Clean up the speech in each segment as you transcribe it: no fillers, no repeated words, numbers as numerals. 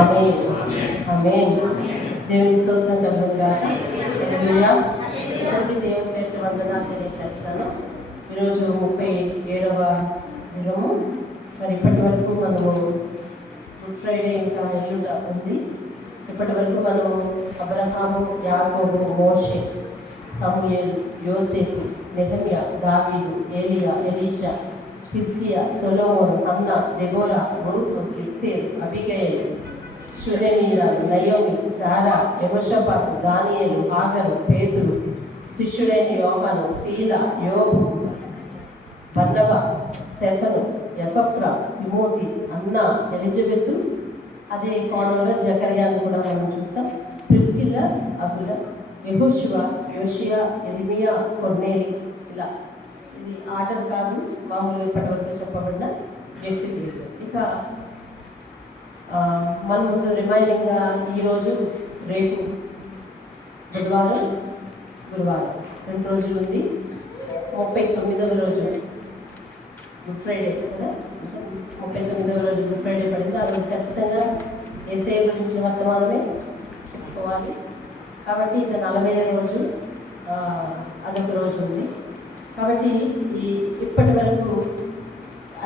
ఆమేన్ ఆమేన్. దేవుని స్తోత్రం కలుగును గాక. హల్లెలూయా. అందరికీ దేవుని పేరు వందనాలు తెలియజేస్తాను. ఈరోజు 37వ దినము. మరి ఇప్పటి వరకు మనము గుడ్ ఫ్రైడే ఇంకా ఎల్లుండ ఉంది. ఇప్పటి వరకు మనము అబ్రహాము, యాకోబు, మోషే, సమూయేలు, యోసేపు, నెహెమ్యా, దావీదు, ఏలియా, ఎలీషా, హిజ్కియా, సొలొమోను, హన్నా, దెబోరా, రూతు, ఎస్తేరు, అబిగయలు, షూనేమీరా, నయోమి, సారా, యెహోషాపాతు, దానియేలు, హాగరు, పేతురు, శిష్యుడైన యోహాను, శీల, యోబు, బర్నబా, స్టెఫను, ఎపఫ్రా, తిమోతి, అన్నా, ఎలిజబెతు, అదే కోణంలో జకర్యాను కూడా మనం చూసాం. ప్రిస్కిల్లా, అబుల, యెహోషువ, యోషియా, ఎర్మియా, కొర్నేలి. ఇలా ఇది ఆర్డర్ కాదు, మామూలుగా ఇప్పటివరకు చెప్పబడిన వ్యక్తి పేరు. ఇక మన ముందు రిమైనింగ్గా ఈరోజు, రేపు గురువారం 2 రోజులు ఉంది. 39వ రోజు గుడ్ ఫ్రైడే కదా. 39వ రోజు గుడ్ ఫ్రైడే పడింది. ఆ రోజు ఖచ్చితంగా యేసయ్య గురించి వర్తమానమే చెప్పుకోవాలి. కాబట్టి ఇక 40వ రోజు అదొక రోజు ఉంది. కాబట్టి ఇప్పటి వరకు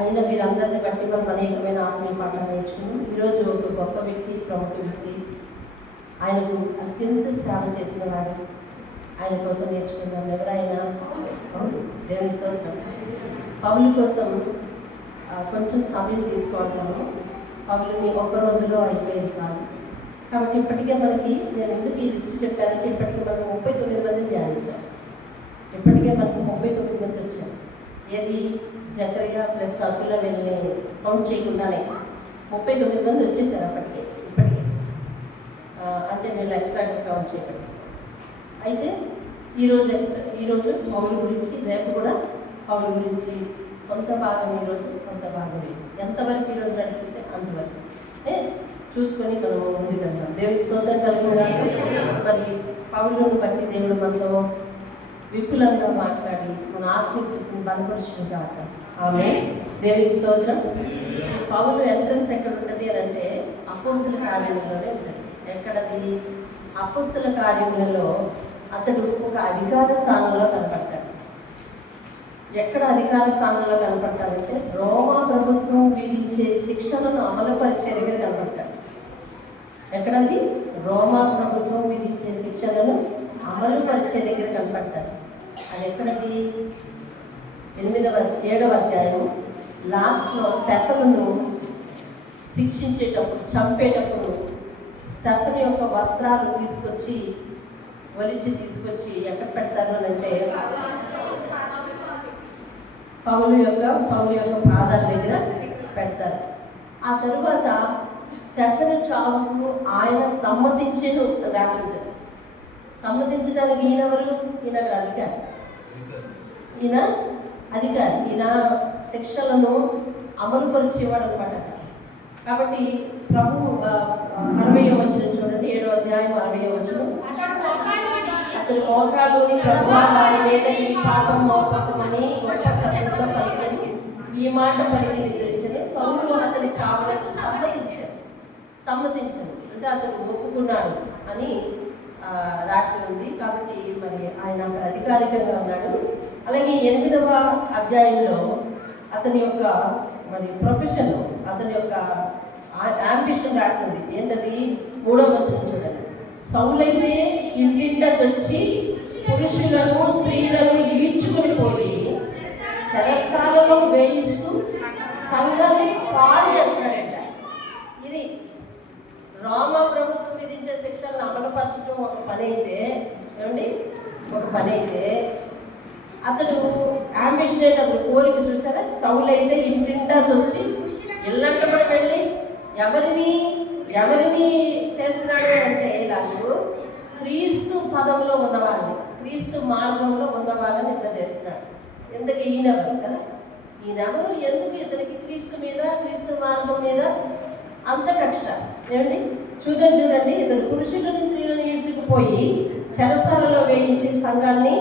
అయిన మీరందరిని బట్టి మనం అనేకమైన ఆత్మీయ పాఠాలు నేర్చుకున్నాం. ఈరోజు ఒక గొప్ప వ్యక్తి, ప్రముఖ వ్యక్తి, ఆయనకు అత్యంత సేవ చేసిన వాడు, ఆయన కోసం నేర్చుకున్నాం. ఎవరైనా దేవుని స్తోత్రం. పౌలు కోసం కొంచెం సమయం తీసుకోవడము, పౌలుని ఒక్క రోజులో అయిపోయేది కాదు. కాబట్టి ఇప్పటికే మనకి, నేను ఎందుకు ఈ లిస్టు చెప్పానంటే, ఇప్పటికే మనకు 39 మందిని ధ్యానించాం. ఇప్పటికే మనకు 39 మంది వచ్చారు. ఏది జకర్యా ప్లస్ సర్కుల వెళ్ళి కౌంట్ చేయకుండానే 39 మంది వచ్చేసారు ఇప్పటికే. అంటే నేను ఎక్స్ట్రాగా కౌంట్ చేయబట్టి. అయితే ఈరోజు పౌలు గురించి, రేపు కూడా పౌలు గురించి కొంత భాగం, ఈరోజు కొంత భాగం, ఎంతవరకు ఈరోజు నడిపిస్తే అంతవరకు చూసుకొని మనం ముందుకు వెళ్తాం. దేవుడి స్తోత్రం కలుగుగా. మరి పౌలుని బట్టి దేవుడు మనతో విపులంగా మాట్లాడి మన ఆత్మీయ స్థితిని బలపరుచుకుంటాట. ఆమేన్. దేవుడి స్తోత్రం. పౌలు ఎంట్రన్స్ ఎక్కడ ఉంటుంది అని అంటే అపోస్తుల కార్యములలోనే ఉంటుంది. ఎక్కడది? అపోస్తుల కార్యములలో అతడు ఒక అధికార స్థానంలో కనపడతాడు. ఎక్కడ అధికార స్థానంలో కనపడతాడంటే రోమా ప్రభుత్వం విధించే శిక్షలను అమలుపరిచే దగ్గర కనపడతాడు. ఎక్కడది? రోమా ప్రభుత్వం విధించే శిక్షలను అమలుపరిచే దగ్గర కనపడతాడు. అది ఎక్కడది? 7వ అధ్యాయం లాస్ట్లో స్టెఫనును శిక్షించేటప్పుడు, చంపేటప్పుడు స్టెఫను యొక్క వస్త్రాలు తీసుకొచ్చి తీసుకొచ్చి ఎక్కడ పెడతారు అని అంటే సౌలు యొక్క పాదాల దగ్గర పెడతారు. ఆ తరువాత స్టెఫను చావుకు ఆయన సమ్మతించేను రాసి ఉంటుంది. సమ్మతించడానికి ఈయనెవరు? ఈయన అధికారి. ఈయన శిక్షలను అమలుపరిచేవాడు అనమాట. కాబట్టి ప్రభు 60వ వచనం చూడండి, 7వ అధ్యాయం 60వ వచనం. అతని మోకాలుని ప్రభువా వారి మీద ఈ పాపం మోపకమని గొప్ప శబ్దంతో పలికని ఈ మాట పలికి నిద్రించని సౌలు అతని చావులకు సమ్మతించను అంటే అతను ఒప్పుకున్నాడు అని రాసి ఉంది. కాబట్టి మరి ఆయన అధికారికంగా ఉన్నాడు. అలాగే 8వ అధ్యాయంలో అతని యొక్క మరి ప్రొఫెషన్, అతని యొక్క యాంబిషన్ రాసింది. ఏంటది? 3వ వచనం చూడండి. సౌలైతే ఇంటింట చొచ్చి పురుషులను స్త్రీలను ఈడ్చుకుని పోయి చెరసాలలో వేయిస్తూ సంఘాన్ని పాడు చేస్తున్నాడంట. ఇది రోమా ప్రభుత్వం విధించే శిక్షలను అమలుపరచడం ఒక పని అయితే, అతడు యాంబిషన్ అంటే అతను కోరిక చూసారా? సౌలైతే ఇంటింటా చొచ్చి ఇళ్ళంటబడి వెళ్ళి ఎవరిని చేస్తున్నాడు అంటే నాకు క్రీస్తు పదంలో ఉన్నవాళ్ళని, క్రీస్తు మార్గంలో ఉన్నవాళ్ళని ఇట్లా చేస్తున్నాడు. ఎందుకు? ఈయనెవరు కదా, ఈయనెవరు? ఎందుకు ఇతనికి క్రీస్తు మీద, క్రీస్తు మార్గం మీద అంత కక్ష? చూడండి, ఇతను పురుషులను స్త్రీలను ఈడ్చుకుపోయి చెరసాలలో వేయించి సంఘాన్ని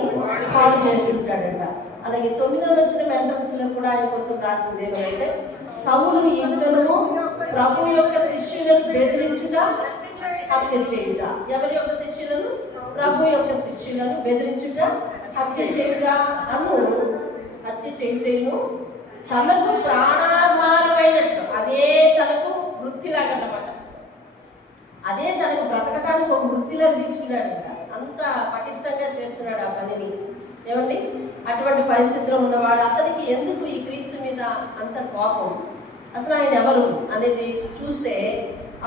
పాడు చేస్తుంటాడంట. అలాగే 9వ వచనం ఎంట్రన్స్లో కూడా ఆయన కోసం రాసింది ఏమంటే, సౌలు ఇంకను ప్రభు యొక్క శిష్యులను బెదిరించుట హత్య చేయుట. ఎవరి యొక్క శిష్యులను? ప్రభు యొక్క శిష్యులను బెదిరించుట, హత్య చేయుట అను హత్య చేయుటను తనకు ప్రాణాధారమైనట్లు, అదే తనకు వృత్తిలాగా అన్నమాట. అదే తనకు బ్రతకటానికి ఒక వృత్తిలాగా తీసుకున్నాడంట. అంత పటిష్టంగా చేస్తున్నాడు ఆ పనిని. ఏమండి, అటువంటి పరిస్థితిలో ఉన్నవాడు అతనికి ఎందుకు ఈ క్రీస్తు మీద అంత కోపం? అసలు ఆయన ఎవరు అనేది చూస్తే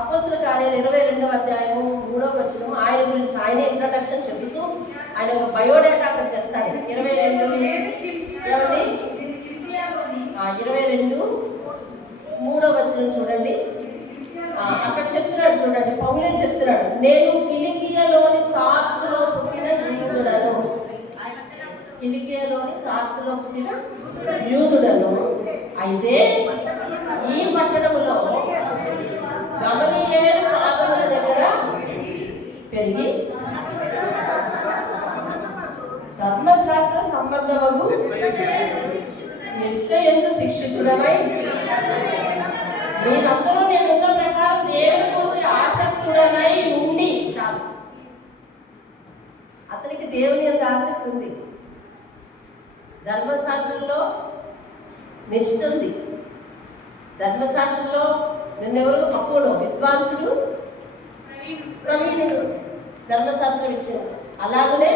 అపోస్తల కార్యాలు 22వ అధ్యాయము 3వ వచనం ఆయన గురించి ఆయనే ఇంట్రడక్షన్ చెబుతూ ఆయన ఒక బయోడేటా అక్కడ చెప్తాడు. 22:3వ వచనం చూడండి. అక్కడ చెప్తున్నాడు చూడండి, పౌలే చెప్తున్నాడు, నేను కిలికియలోని తార్సులో పుట్టిన యూదుడను. కిలికియలోని తార్సులో పుట్టిన యూదుడను. అయితే ఈ పట్టణములో గమలీయేలు పాదముల దగ్గర పెరిగి ధర్మశాస్త్ర సంబంధము నిశ్చయందు శిక్షితుడనై మీరందరూ నేనున్న ప్రకారం దేవుని గురించి ఆసక్తుడనై ఉండి. చాలు, అతనికి దేవుని ఎంత ఆసక్తి ఉంది. ధర్మశాస్త్రంలో నిష్ఠ ఉంది. ధర్మశాస్త్రంలో నిన్నెవరు? అపోలో విద్వాంసుడు, ప్రవీణుడు ధర్మశాస్త్ర విషయం. అలాగనే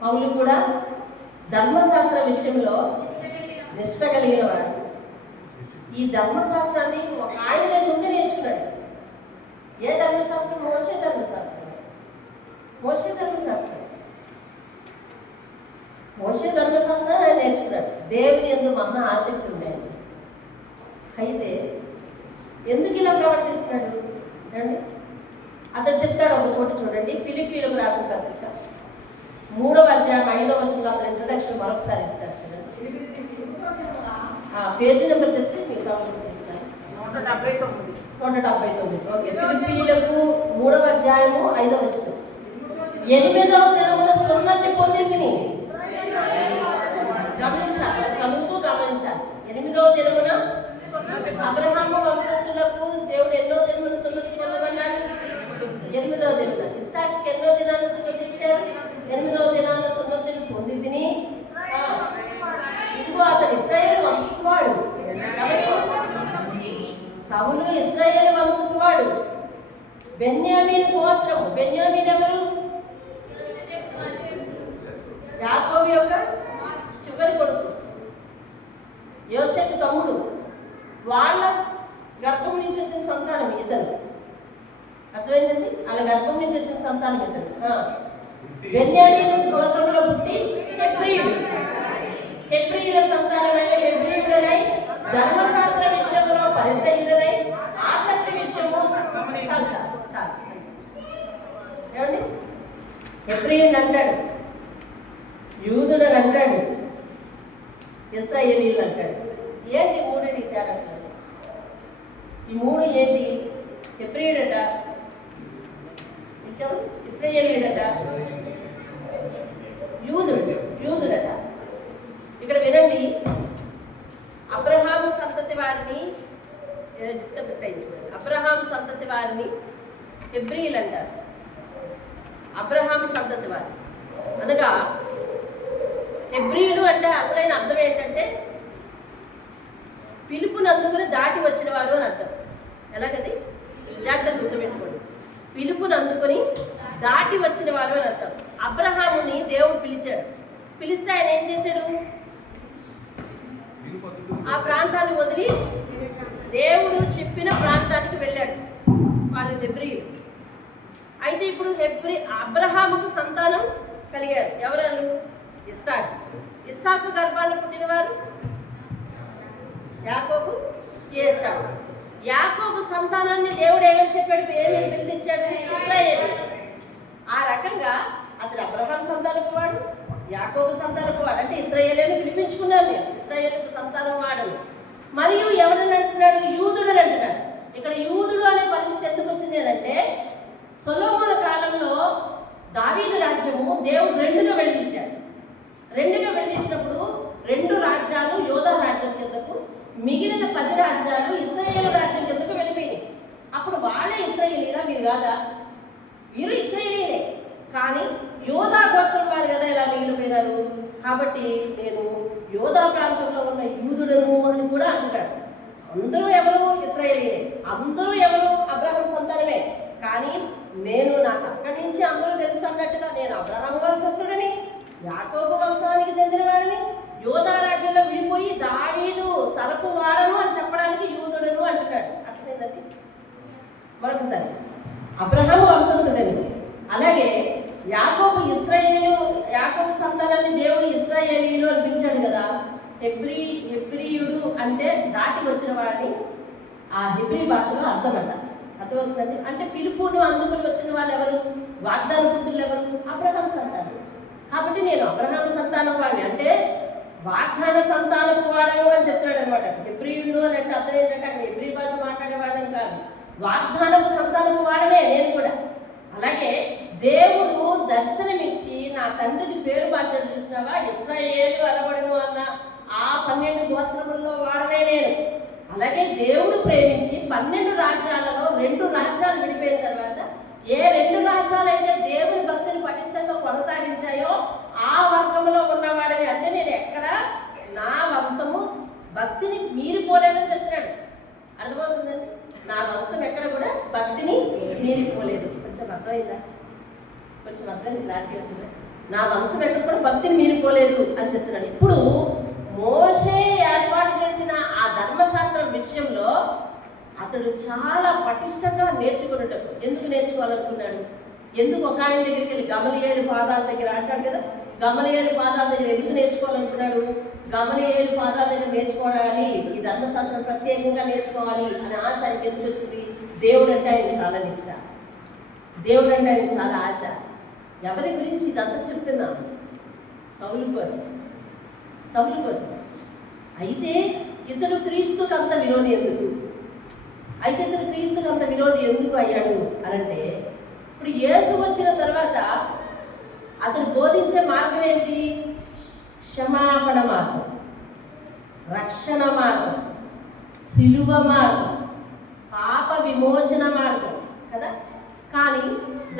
పౌలు కూడా ధర్మశాస్త్ర విషయంలో నిష్ఠ కలిగిన వాడు. ఈ ధర్మశాస్త్రాన్ని ఒక ఆయన దగ్గర ఉండి నేర్చుకున్నాడు. ఏ ధర్మశాస్త్రం? మోషే ధర్మశాస్త్రం. మోషే ధర్మశాస్త్రం మోషే ధర్మశాస్త్రాన్ని ఆయన నేర్చుకున్నాడు. దేవుని యందు మహా ఆసక్తి ఉంది ఆయన. అయితే ఎందుకు ఇలా ప్రవర్తిస్తున్నాడు అండి? అతను చెప్తాడు ఒక చోట చూడండి, ఫిలిప్పీలకు రాసిన పత్రిక 3వ అధ్యాయం 5వ వచనంలో అతను ఇంట్రడక్షన్ మరొకసారి ఇస్తాడు చూడండి. పేజీ నెంబర్ చెప్తే మీకు డౌన్లోడ్ చేస్తాను. 179. ఓకే. ఫిలిప్పీలకు 3వ అధ్యాయము 5వ వచనం. 8వ దినమున సున్నతి పొందితిని. గమనించాలి, చదువుతూ గమనించాలి. 8వ దినమున అబ్రహాము వంశస్థులకు దేవుడు ఎన్నో దినమున సున్నతి పొందమన్నాడు? 8వ దినమున. ఇస్సాకుకి ఎన్నో దినాలను సున్నతి ఇచ్చారు? 8వ దినాన సున్నతిని పొంది తిని ఇదిగో అతడు ఇశ్రాయేలు వంశపు వాడు. ఎవరు? సౌలు ఇశ్రాయేలు వంశపు వాడు. బెన్యామీను గోత్రము. బెన్యామీను ఎవరు? యాకోబు యొక్క చివరి కొడుకు, యోసేపు తమ్ముడు. వాళ్ళ గర్భం నుంచి వచ్చిన సంతానం ఇతను. అర్థమైందండి? వాళ్ళ గర్భం నుంచి వచ్చిన సంతానం ఇతను. బెన్యామీను గోత్రంలో పుట్టి హెబ్రీయుడు. హెబ్రీయుల సంతానమైన హెబ్రీయుడనై ధర్మశాస్త్ర విషయంలో పరిసయుడనై ఆసక్తి విషయము చాలు. ఏమండి? హెబ్రీయుడు అంటాడు, యూదుడని అంటాడు, ఇశ్రాయేలీయులు అంటాడు. ఏంటి మూడింటి తేడా? ఈ మూడు ఏంటి? హెబ్రీయుడట, ఇశ్రాయేలీయుడట, యూదుడట. ఇక్కడ వినండి, అబ్రహాము సంతతి వారిని అబ్రహాము సంతతి వారిని హెబ్రీయులు అంటారు. అబ్రహాము సంతతి వారు అనగా హెబ్రీయులు అంటే అసలైన అర్థం ఏంటంటే పిలుపునందుకుని దాటి వచ్చిన వారు అని అర్థం. ఎలాగది? జాగ్రత్త గుర్తుపెట్టుకోండి. పిలుపునందుకుని దాటి వచ్చిన వారు అని అర్థం. అబ్రహాముని దేవుడు పిలిచాడు. పిలిస్తే ఆయన ఏం చేశాడు? ఆ ప్రాంతాన్ని వదిలి దేవుడు చెప్పిన ప్రాంతానికి వెళ్ళాడు. వాళ్ళు హెబ్రీయులు. అయితే ఇప్పుడు అబ్రహాముకు సంతానం కలిగారు. ఎవరు? ఇస్సాకు. ఇస్సాకు గర్భాన్ని పుట్టినవారు యాకోబు, ఏసావు. యాకోబు సంతానాన్ని దేవుడు ఏమని చెప్పాడు? ఏమని పిలిపించాడు? ఇశ్రాయేలు. ఆ రకంగా అతడు అబ్రహాం సంతానపు వాడు, యాకోబు సంతానపు వాడు. అంటే ఇశ్రాయేలుని పిలిపించుకున్నాను నేను, ఇశ్రాయేలుకు సంతానం వాడను. మరియు ఎవరని అంటున్నాడు? యూదుడని అంటున్నాడు. ఇక్కడ యూదుడు అనే పరిస్థితి ఎందుకు వచ్చింది అంటే సొలొమోను కాలంలో దావీదు రాజ్యము దేవుడు రెండుగా విడదీశాడు. విడదీసినప్పుడు 2 రాజ్యాలు యోధా రాజ్యం కిందకు, మిగిలిన 10 రాజ్యాలు ఇశ్రాయేలు రాజ్యం కిందకు వెళ్ళిపోయినాయి. అప్పుడు వాళ్ళే ఇశ్రాయేలీలా మీరు కాదా? వీరు ఇశ్రాయేలీలే, కానీ యోధా గోత్రం వారు కదా ఇలా మిగిలిపోయినారు. కాబట్టి నేను యోధా ప్రాంతంలో ఉన్న యూదుడను అని కూడా అంటాడు. అందరూ ఎవరు? ఇశ్రాయేలీలే. అందరూ ఎవరు? అబ్రహాం సంతానమే. కానీ నేను నాకు అక్కడి నుంచి అందరూ తెలుసు అన్నట్టుగా నేను అబ్రహాం వంశస్థుడిని, యాకోబు వంశానికి చెందినవాడిని, యోధా రాజ్యంలో విడిపోయి దావీదు తరపు వాడను అని చెప్పడానికి యూదుడను అంటున్నాడు. అర్థమైందండి? మరొకసారి అబ్రహాం వంశస్థుడని, అలాగే యాకోబు యాకోబు సంతానాన్ని దేవుడు ఇశ్రాయేలీలు అనిపించాడు కదా. హెబ్రీయుడు అంటే దాటి వచ్చిన వాడిని ఆ హెబ్రీ భాషలో అర్థమంట. అర్థమవుతుందండి? అంటే పిలుపును అందుకుని వచ్చిన వాళ్ళు ఎవరు? వాగ్దాన పుత్రులు ఎవరు? అబ్రహాం సంతానం. కాబట్టి నేను అబ్రహాం సంతానం వాడిని, అంటే వాగ్దాన సంతానపు వాడను అని చెప్తాడు అనమాట. హెబ్రీయుడు అని అంటే అర్థం ఏంటంటే అక్కడ హెబ్రీ భాష మాట్లాడేవాడని కాదు, వాగ్దానపు సంతానపు వాడనే నేను కూడా. అలాగే దేవుడు దర్శనమిచ్చి నా తండ్రికి పేరు మార్చడం చూసినావా, ఇశ్రాయేలు అనబడను అన్న ఆ 12 గోత్రముల్లో వాడనే నేను. అలాగే దేవుడు ప్రేమించి 12 రాజ్యాలలో 2 రాజ్యాలు విడిపోయిన తర్వాత ఏ 2 రాజ్యాలు అయితే దేవుని భక్తిని పటిష్టంగా కొనసాగించాయో ఆ వర్గంలో ఉన్నవాడని. అంటే నేను ఎక్కడ నా వంశము భక్తిని మీరిపోలేదని చెప్తున్నాడు. అర్థమవుతుందండి? నా వంశం ఎక్కడ కూడా భక్తిని మీరిపోలేదు. కొంచెం అర్థమైందా? కొంచెం అర్థమైంది? క్లారిటీ అవుతుంది. నా వంశం ఎక్కడ కూడా భక్తిని మీరిపోలేదు అని చెప్తున్నాడు. ఇప్పుడు మోషే ఏర్పాటు చేసిన ఆ ధర్మశాస్త్రం విషయంలో అతడు చాలా పటిష్టంగా నేర్చుకున్నట్టు. ఎందుకు నేర్చుకోవాలనుకున్నాడు? ఎందుకు ఒక ఆయన దగ్గరికి వెళ్ళి గమలియేలు పాదాల దగ్గర అంటాడు కదా, గమలియేలు పాదాల దగ్గర ఎందుకు నేర్చుకోవాలనుకున్నాడు? గమలియేలు పాదాల దగ్గర నేర్చుకోవాలి, ఈ ధర్మశాస్త్రం ప్రత్యేకంగా నేర్చుకోవాలి అనే ఆశ ఆయనకి ఎందుకు వచ్చింది? దేవుడు అంటే ఆయన చాలా నిష్ట, దేవుడు అంటే ఆయన చాలా ఆశ. ఎవరి గురించి ఇదంతా చెప్తున్నాను? సౌలు కోసం. అయితే ఇతడు క్రీస్తుకు అంత విరోధి ఎందుకు? అయ్యాడు అనంటే, ఇప్పుడు యేసు వచ్చిన తర్వాత అతను బోధించే మార్గం ఏంటి? క్షమాపణ మార్గం, రక్షణ మార్గం, సిలువ మార్గం, పాప విమోచన మార్గం కదా. కానీ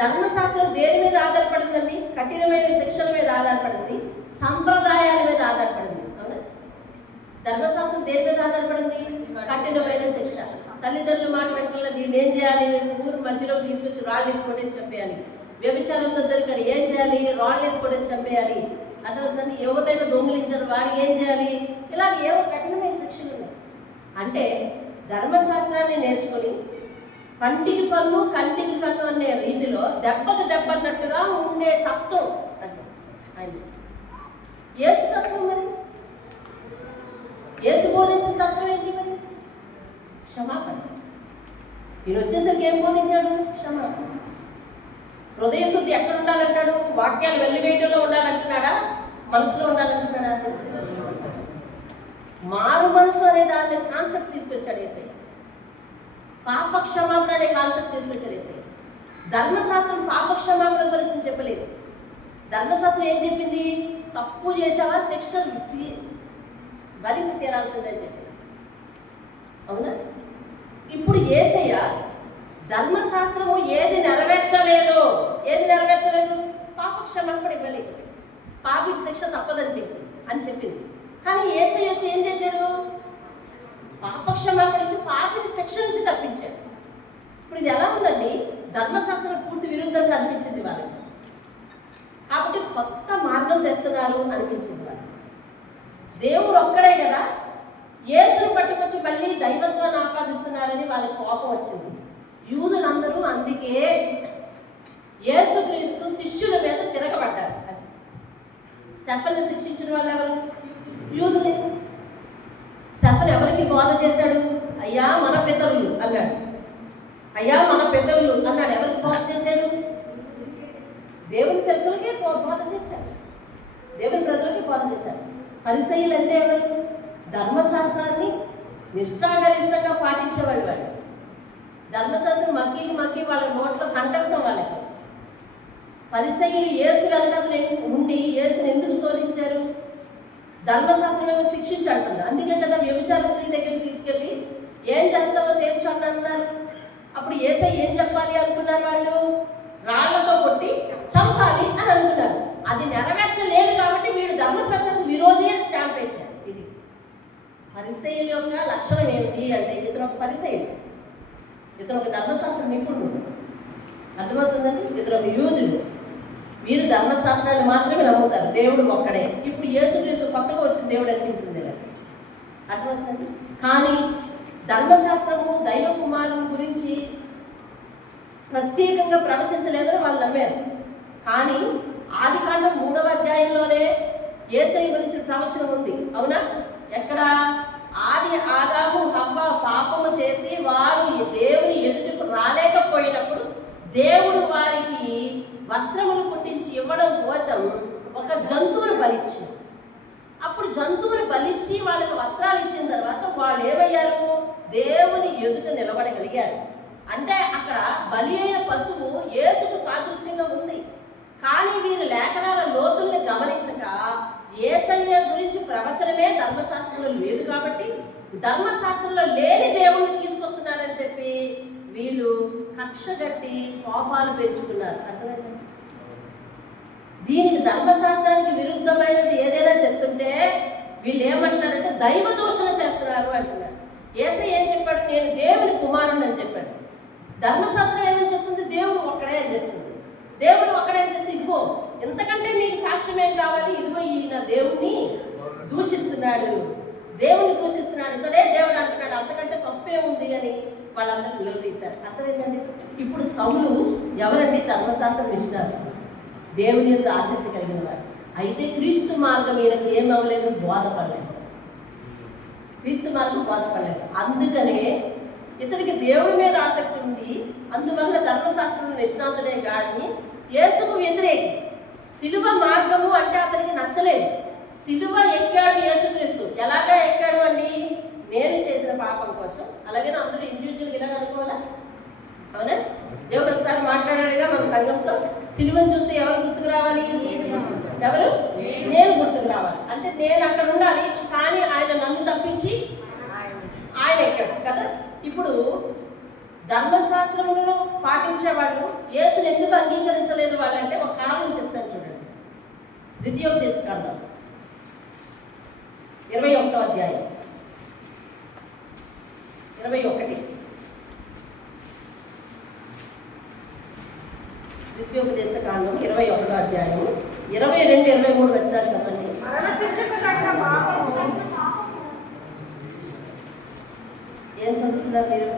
ధర్మశాస్త్రం దేని మీద ఆధారపడిందండి? కఠినమైన శిక్షల మీద ఆధారపడింది, సంప్రదాయాల మీద ఆధారపడింది. అవునా? ధర్మశాస్త్రం దేని మీద ఆధారపడింది? కఠినమైన శిక్ష. తల్లిదండ్రుల మాట వెంటనే దీన్ని ఏం చేయాలి? ఊరు మధ్యలో తీసుకొచ్చి రాళ్ళు వేసుకొట్టేసి చంపేయాలి. వ్యభిచారంతో దొరికాడు, ఏం చేయాలి? రాళ్ళు వేసుకొట్టేసి చంపేయాలి. అర్థమవుతుందండి? ఎవరినైనా దొంగిలించారు, వాడికి ఏం చేయాలి? ఇలా ఏవో కఠినమైన శిక్షలు ఉన్నాయి. అంటే ధర్మశాస్త్రాన్ని నేర్చుకొని పంటికి పన్ను కంటికి కన్ను అనే రీతిలో దెబ్బకు దెబ్బ అన్నట్టుగా ఉండే తత్వం అంటే ఆయన యేసు తత్వం. మరి యేసు బోధించిన తత్వం ఏంటి? మరి క్షమాపణ. ఈయన వచ్చేసరికి ఏం బోధించాడు? క్షమాపణ. హృదయ శుద్ధి ఎక్కడ ఉండాలంటాడు? వాక్యాలు వెల్లివేయటంలో ఉండాలంటున్నాడా? మనసులో ఉండాలంటున్నాడా? మారు మనసు అనే దాన్ని కాన్సెప్ట్ తీసుకొచ్చాడు యేసయ్య. పాప క్షమాపణ అనే కాన్సెప్ట్ తీసుకొచ్చాడు యేసయ్య. ధర్మశాస్త్రం పాప క్షమాపణ గురించి చెప్పలేదు. ధర్మశాస్త్రం ఏం చెప్పింది? తప్పు చేసావా శిక్ష భరించి తీరాల్సిందని చెప్పింది. అవునా? ఇప్పుడు యేసయ్య ధర్మశాస్త్రము ఏది నెరవేర్చలేదు? పాప క్షమాపణ ఇవ్వలేదు, పాపికి శిక్ష తప్పదనిపించింది అని చెప్పింది. కానీ యేసయ్య వచ్చి ఏం చేశాడు? పాప క్షమాపణ నుంచి పాపికి శిక్ష నుంచి తప్పించాడు. ఇప్పుడు ఇది ఎలా ఉందండి? ధర్మశాస్త్రం పూర్తి విరుద్ధంగా అనిపించింది వాళ్ళకి, కాబట్టి కొత్త మార్గం తెస్తున్నారు అనిపించింది వాళ్ళకి. దేవుడు ఒక్కడే కదా, యేసును పట్టుకొచ్చి మళ్ళీ దైవత్వాన్ని ఆపాదిస్తున్నారని వాళ్ళకి కోపం వచ్చింది. యూదులందరూ అందుకే యేసుక్రీస్తు శిష్యుల మీద తిరగబడ్డారు. స్టెఫెన్ను శిక్షించిన వాళ్ళు ఎవరు? యూదులే. స్టెఫెన్ ఎవరికి బోధ చేశాడు? అయ్యా మన పితరులు అన్నాడు. ఎవరికి బోధ చేశాడు? దేవుని ప్రజలకే బోధ చేశాడు. పరిసయ్యులు అంటే ఎవరు? ధర్మశాస్త్రాన్ని నిష్ఠాగరిష్టంగా పాటించేవాడు. వాడు ధర్మశాస్త్రం మక్కి వాళ్ళ నోట్లో కంఠస్థం వాళ్ళకి. పరిసయ్యులు యేసు వెనకలు ఉండి యేసుని ఎందుకు శోధించారు? ధర్మశాస్త్రం ఏమో శిక్షించంటుంది. అందుకే కదా వ్యభిచార స్త్రీ దగ్గరికి తీసుకెళ్ళి ఏం చేస్తావో తేల్చండి అన్నారు. అప్పుడు యేసై ఏం చెప్పాలి అనుకున్నారు వాళ్ళు? రాళ్లతో కొట్టి చంపాలి అని అనుకున్నారు. అది నెరవేర్చలేదు కాబట్టి వీడు ధర్మశాస్త్రం విరోధి అని స్టాంప్ వేశారు. ఇది పరిసయ్యుల యొక్క లక్షణం ఏంటి అంటే, ఇతను ఒక పరిసయ్యుడు, ఇతను ఒక ధర్మశాస్త్ర నిపుణుడు, అర్థమవుతుందండి. ఇతను ఒక యూదుడు. వీరు ధర్మశాస్త్రాన్ని మాత్రమే నమ్ముతారు, దేవుడు ఒక్కడే. ఇప్పుడు యేసుక్రీస్తు కొత్తగా వచ్చిన దేవుడు అనిపించింది, అర్థమవుతుందండి. కానీ ధర్మశాస్త్రము దైవ కుమారుని గురించి ప్రత్యేకంగా ప్రవచించలేదని వాళ్ళు నమ్మారు. కానీ ఆదికాండం 3వ అధ్యాయంలోనే యేసయ్య గురించి ప్రవచనం ఉంది, అవునా? ఎక్కడ? ఆదాము హవ్వ పాపము చేసి వారు దేవుని ఎదుటకు రాలేకపోయినప్పుడు దేవుడు వారికి వస్త్రములు పుట్టించి ఇవ్వడం కోసం ఒక జంతువును బలిచ్చారు. అప్పుడు జంతువుని బలిచ్చి వాళ్ళకి వస్త్రాలు ఇచ్చిన తర్వాత వాళ్ళు ఏమయ్యారు? దేవుని ఎదుట నిలబడగలిగారు. అంటే అక్కడ బలి అయిన పశువు యేసుకు సాదృశ్యంగా ఉంది. కానీ వీరు లేఖనాల లోతుల్ని గమనించక యేసయ్య గురించి ప్రవచనమే ధర్మశాస్త్రంలో లేదు కాబట్టి ధర్మశాస్త్రంలో లేని దేవుణ్ణి తీసుకొస్తున్నారని చెప్పి వీళ్ళు కక్ష కట్టి కోపాలు పెంచుకున్నారు. అర్థమైంది? దీనికి ధర్మశాస్త్రానికి విరుద్ధమైనది ఏదైనా చెప్తుంటే వీళ్ళు ఏమంటున్నారంటే దైవ దూషణ చేస్తున్నారు అంటున్నారు. యేసయ్య ఏం చెప్పాడు? నేను దేవుని కుమారుని అని చెప్పాడు. ధర్మశాస్త్రం ఏమని చెప్తుంది? దేవుడు ఒక్కడే అని చెప్తుంది. దేవుడు ఒక్కడే అని చెప్తే ఇదిగో ఎంతకంటే మీకు సాక్ష్యం ఏం కావాలి? ఇదిగో ఈయన దేవుణ్ణి దూషిస్తున్నాడు, దేవుణ్ణి దూషిస్తున్నాడు, ఇతడే దేవుడు అంటున్నాడు, అంతకంటే తప్పే ఉంది అని వాళ్ళందరూ నిలదీశారు. అర్థమైందండి. ఇప్పుడు సౌలు ఎవరండి? ధర్మశాస్త్రం నిష్ఠారు, దేవుని యొక్క ఆసక్తి కలిగిన వారు. అయితే క్రీస్తు మార్గం ఈయనకి ఏం అవ్వలేదు, బోధపడలేదు. క్రీస్తు మార్గం బోధపడలేదు. అందుకనే ఇతనికి దేవుడి మీద ఆసక్తి ఉంది. అందువల్ల ధర్మశాస్త్రం నిష్ణాతుడే కానీ యేసుకు వ్యతిరేకి. సిలువ మార్గము అంటే అతనికి నచ్చలేదు. సిలువ ఎక్కాడు యేసుక్రీస్తు. ఎలాగా ఎక్కాడు అండి? నేను చేసిన పాపం కోసం. అలాగే అందరూ ఇండివిజువల్గా ఇలాగ అనుకోవాలా? అవునా? దేవుడు ఒకసారి మాట్లాడాడుగా మన సంఘంతో, సిలువను చూస్తే ఎవరు గుర్తుకు రావాలి? ఎవరు? నేను గుర్తుకు రావాలి. అంటే నేను అక్కడ ఉండాలి, కానీ ఆయన నన్ను తప్పించి ఆయన ఎక్కాడు కదా. ఇప్పుడు ధర్మశాస్త్రములను పాటించేవాళ్ళు యేసుని ఎందుకు అంగీకరించలేదు వాళ్ళంటే ఒక కారణం చెప్తాను చూడండి. ద్వితీయోపదేశకాండం 21వ అధ్యాయం 21. ద్వితీయోపదేశకాండం 21వ అధ్యాయం 22, 23 వచనాలు చెప్పండి. ఏం చదువుతున్నారు మీరు?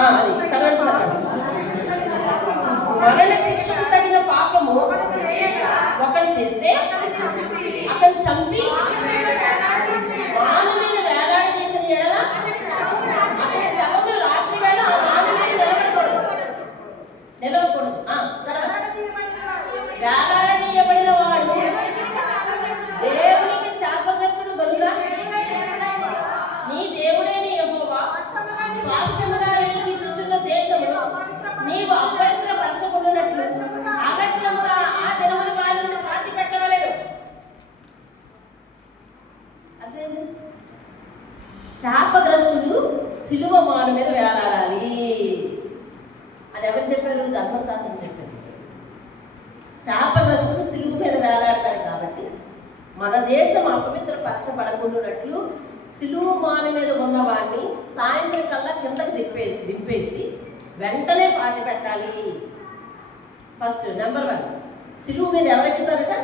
అది చదవండి. మరణ శిక్షకు తగిన పాపము ఒకరు చేస్తే అతను చంపి వాని మీద వేలాడదీసిన ఎడల అతని శవము రాత్రి వేళ ఆ వాని మీద నిలవకూడదు. తర్వాత వేలాడదీయబడిన వాడు దేవునికి శాపగ్రస్తుడు గనుక నీ దేవుడైన యెహోవా స్వాస్థ్యముగా వేయించుచున్న దేశములో నీవు అపవిత్రపరచబడినట్లు అగత్యముగా ఆ దినముల వారిని పాతి పెట్టవలెను. అదేంటి? శాపగ్రస్తుడు సిలువ మాను మీద వేలాడాలి అని ఎవరు చెప్పారు? ధర్మశాస్త్రం చెప్పారు. శాపగ్రస్తుడు సిలువ మీద వేలాడతారు కాబట్టి మన దేశం అపవిత్రపరచబడకుండానట్లు సిలువ మాను మీద ఉన్నవాడిని సాయంత్రం కల్లా కిందకి దింపేసి వెంటనే పాతి పెట్టాలి. ఫస్ట్ నెంబర్ 1 సిలువ మీద ఎవరు ఎక్కుతారట?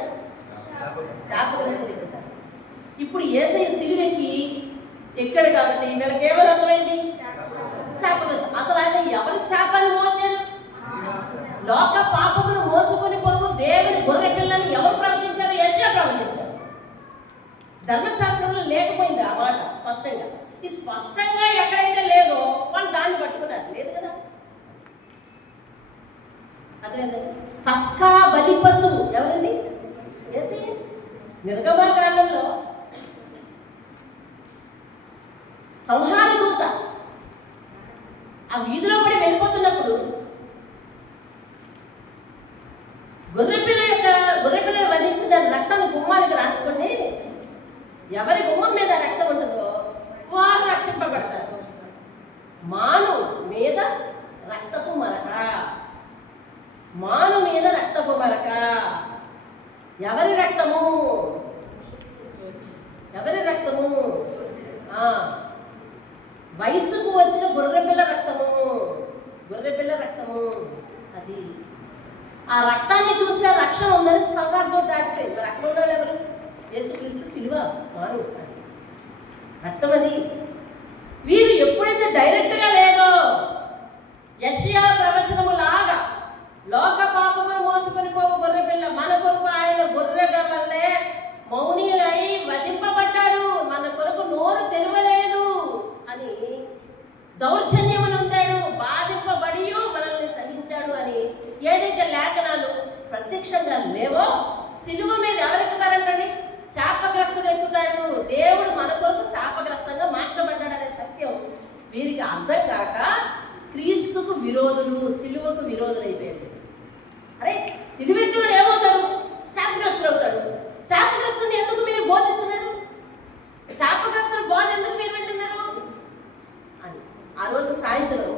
శాపగ్రస్తులు ఎక్కుతారు. ఇప్పుడు యేసయ్య సిలువ ఎక్కాడు కాబట్టి వీళ్ళకి ఏమని అర్థమైంది? శాపగ్రస్తులు. అసలు ఆయన ఎవరి శాపాన్ని మోసాడు? లోక పాపమును మోసుకొని పోవు దేవుని గొర్రె పిల్లని ఎవరు ప్రవచించారు? యెషయా ప్రవచించారు. ధర్మశాస్త్రంలో లేకపోయింది ఆ మాట స్పష్టంగా. ఇది స్పష్టంగా ఎక్కడైతే లేదో వాళ్ళు దాన్ని పట్టుకున్నారు. లేదు కదా. అదేంటండి? పస్కా బలి పశువు ఎవరండి? యేసయ్య. నిర్గమకాండంలో సంహార దూత ఆ వీధిలో పడి వెళ్ళిపోతున్నప్పుడు గొర్రెపిల్లని వధించి దాని రక్తాన్ని గుమ్మానికి రాసుకొని ఎవరి గుమ్మం మీద రక్తం ఉంటుందో వారు రక్షింపబడతారు. మాను మీద మాను మీద రక్తపు మరక. ఎవరి రక్తము? ఎవరి రక్తము? వయసుకు వచ్చిన గొర్రెపిల్ల రక్తము. గొర్రెపిల్ల రక్తము. అది ఆ రక్తాన్ని చూస్తే రక్షణ ఉందని సంగారితో దాటిపోయింది. మరి అక్కడ ఉన్నాడు ఎవరు? యేసుక్రీస్తు శిలువ మాను రక్తం. అది వీరు ఎప్పుడైతే డైరెక్ట్గా లేదో యెషయా ప్రవచనము లాగా లోక పాపమును మోసుకొని పోవు గొర్రెపిల్ల మన కొరకు ఆయన గొర్రెగా వల్లే మౌని అయి వధింపబడ్డాడు, మన కొరకు నోరు తెరవలేదు అని దౌర్జన్యమును ఉందాడు, బాధింపబడి మనల్ని సహించాడు అని ఏదైతే లేఖనాలు ప్రత్యక్షంగా లేవో సిలువ మీద ఎవరు ఎక్కుతారంటండి? శాపగ్రస్తుడు ఎక్కుతాడు. దేవుడు మన కొరకు శాపగ్రస్తంగా మార్చబడ్డాడు అనే సత్యం వీరికి అర్థం కాక క్రీస్తుకు విరోధులు, సిలువకు విరోధులు అయిపోయారు. అరే సిలువెక్కుడు ఏమవుతాడు? శాపగ్రస్తుడు అవుతాడు. శాపగ్రస్తుడిని ఎందుకు మీరు బోధిస్తున్నారు? శాపగ్రస్తుడు బోధ ఎందుకు మీరు వింటున్నారు అని ఆ రోజు సాయంత్రం,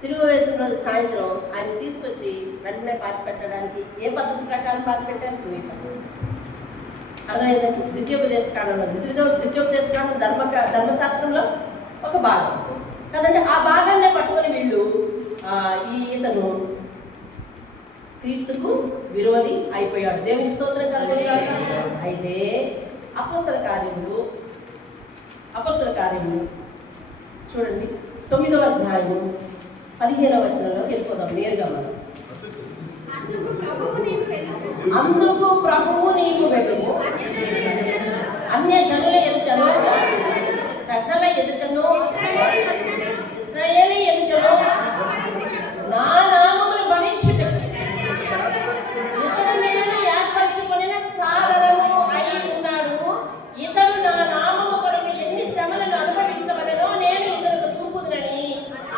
సిలువ వేసిన రోజు సాయంత్రం ఆయన తీసుకొచ్చి వెంటనే పాతి పెట్టడానికి ఏ పద్ధతి ప్రకారం పాతి పెట్టారు? అర్థమైందండి. ద్వితీయోపదేశ కాలంలో, ద్వితీయోపదేశ కాలం ధర్మశాస్త్రంలో ఒక భాగం కదండి. ఆ భాగాన్ని పట్టుకొని వీళ్ళు ఇతను క్రీస్తుకు విరోధి అయిపోయాడు. దేవునికి స్తోత్రం కలుగును గాక. అయితే అపోస్తల కార్యములు చూడండి 9వ అధ్యాయము 15వ వచనంలోకి వెళ్ళిపోదాం నేరుగా మనం. అందుకు ప్రభువు నీకు వెళ్ళుము, అన్య జనుల ఎదుటను, ప్రజల ఎదుటను, ఇశ్రాయేలు ఎదుటను నా నామమును భవించుటకు ఇతడు నేను ఏర్పరచుకొనిన సాధనము అయి ఉన్నాడు. ఇతడు నా నామము కొరకు ఎన్ని శ్రమలను అనుభవించవలెనో నేను ఇతరులకు చూపుదునని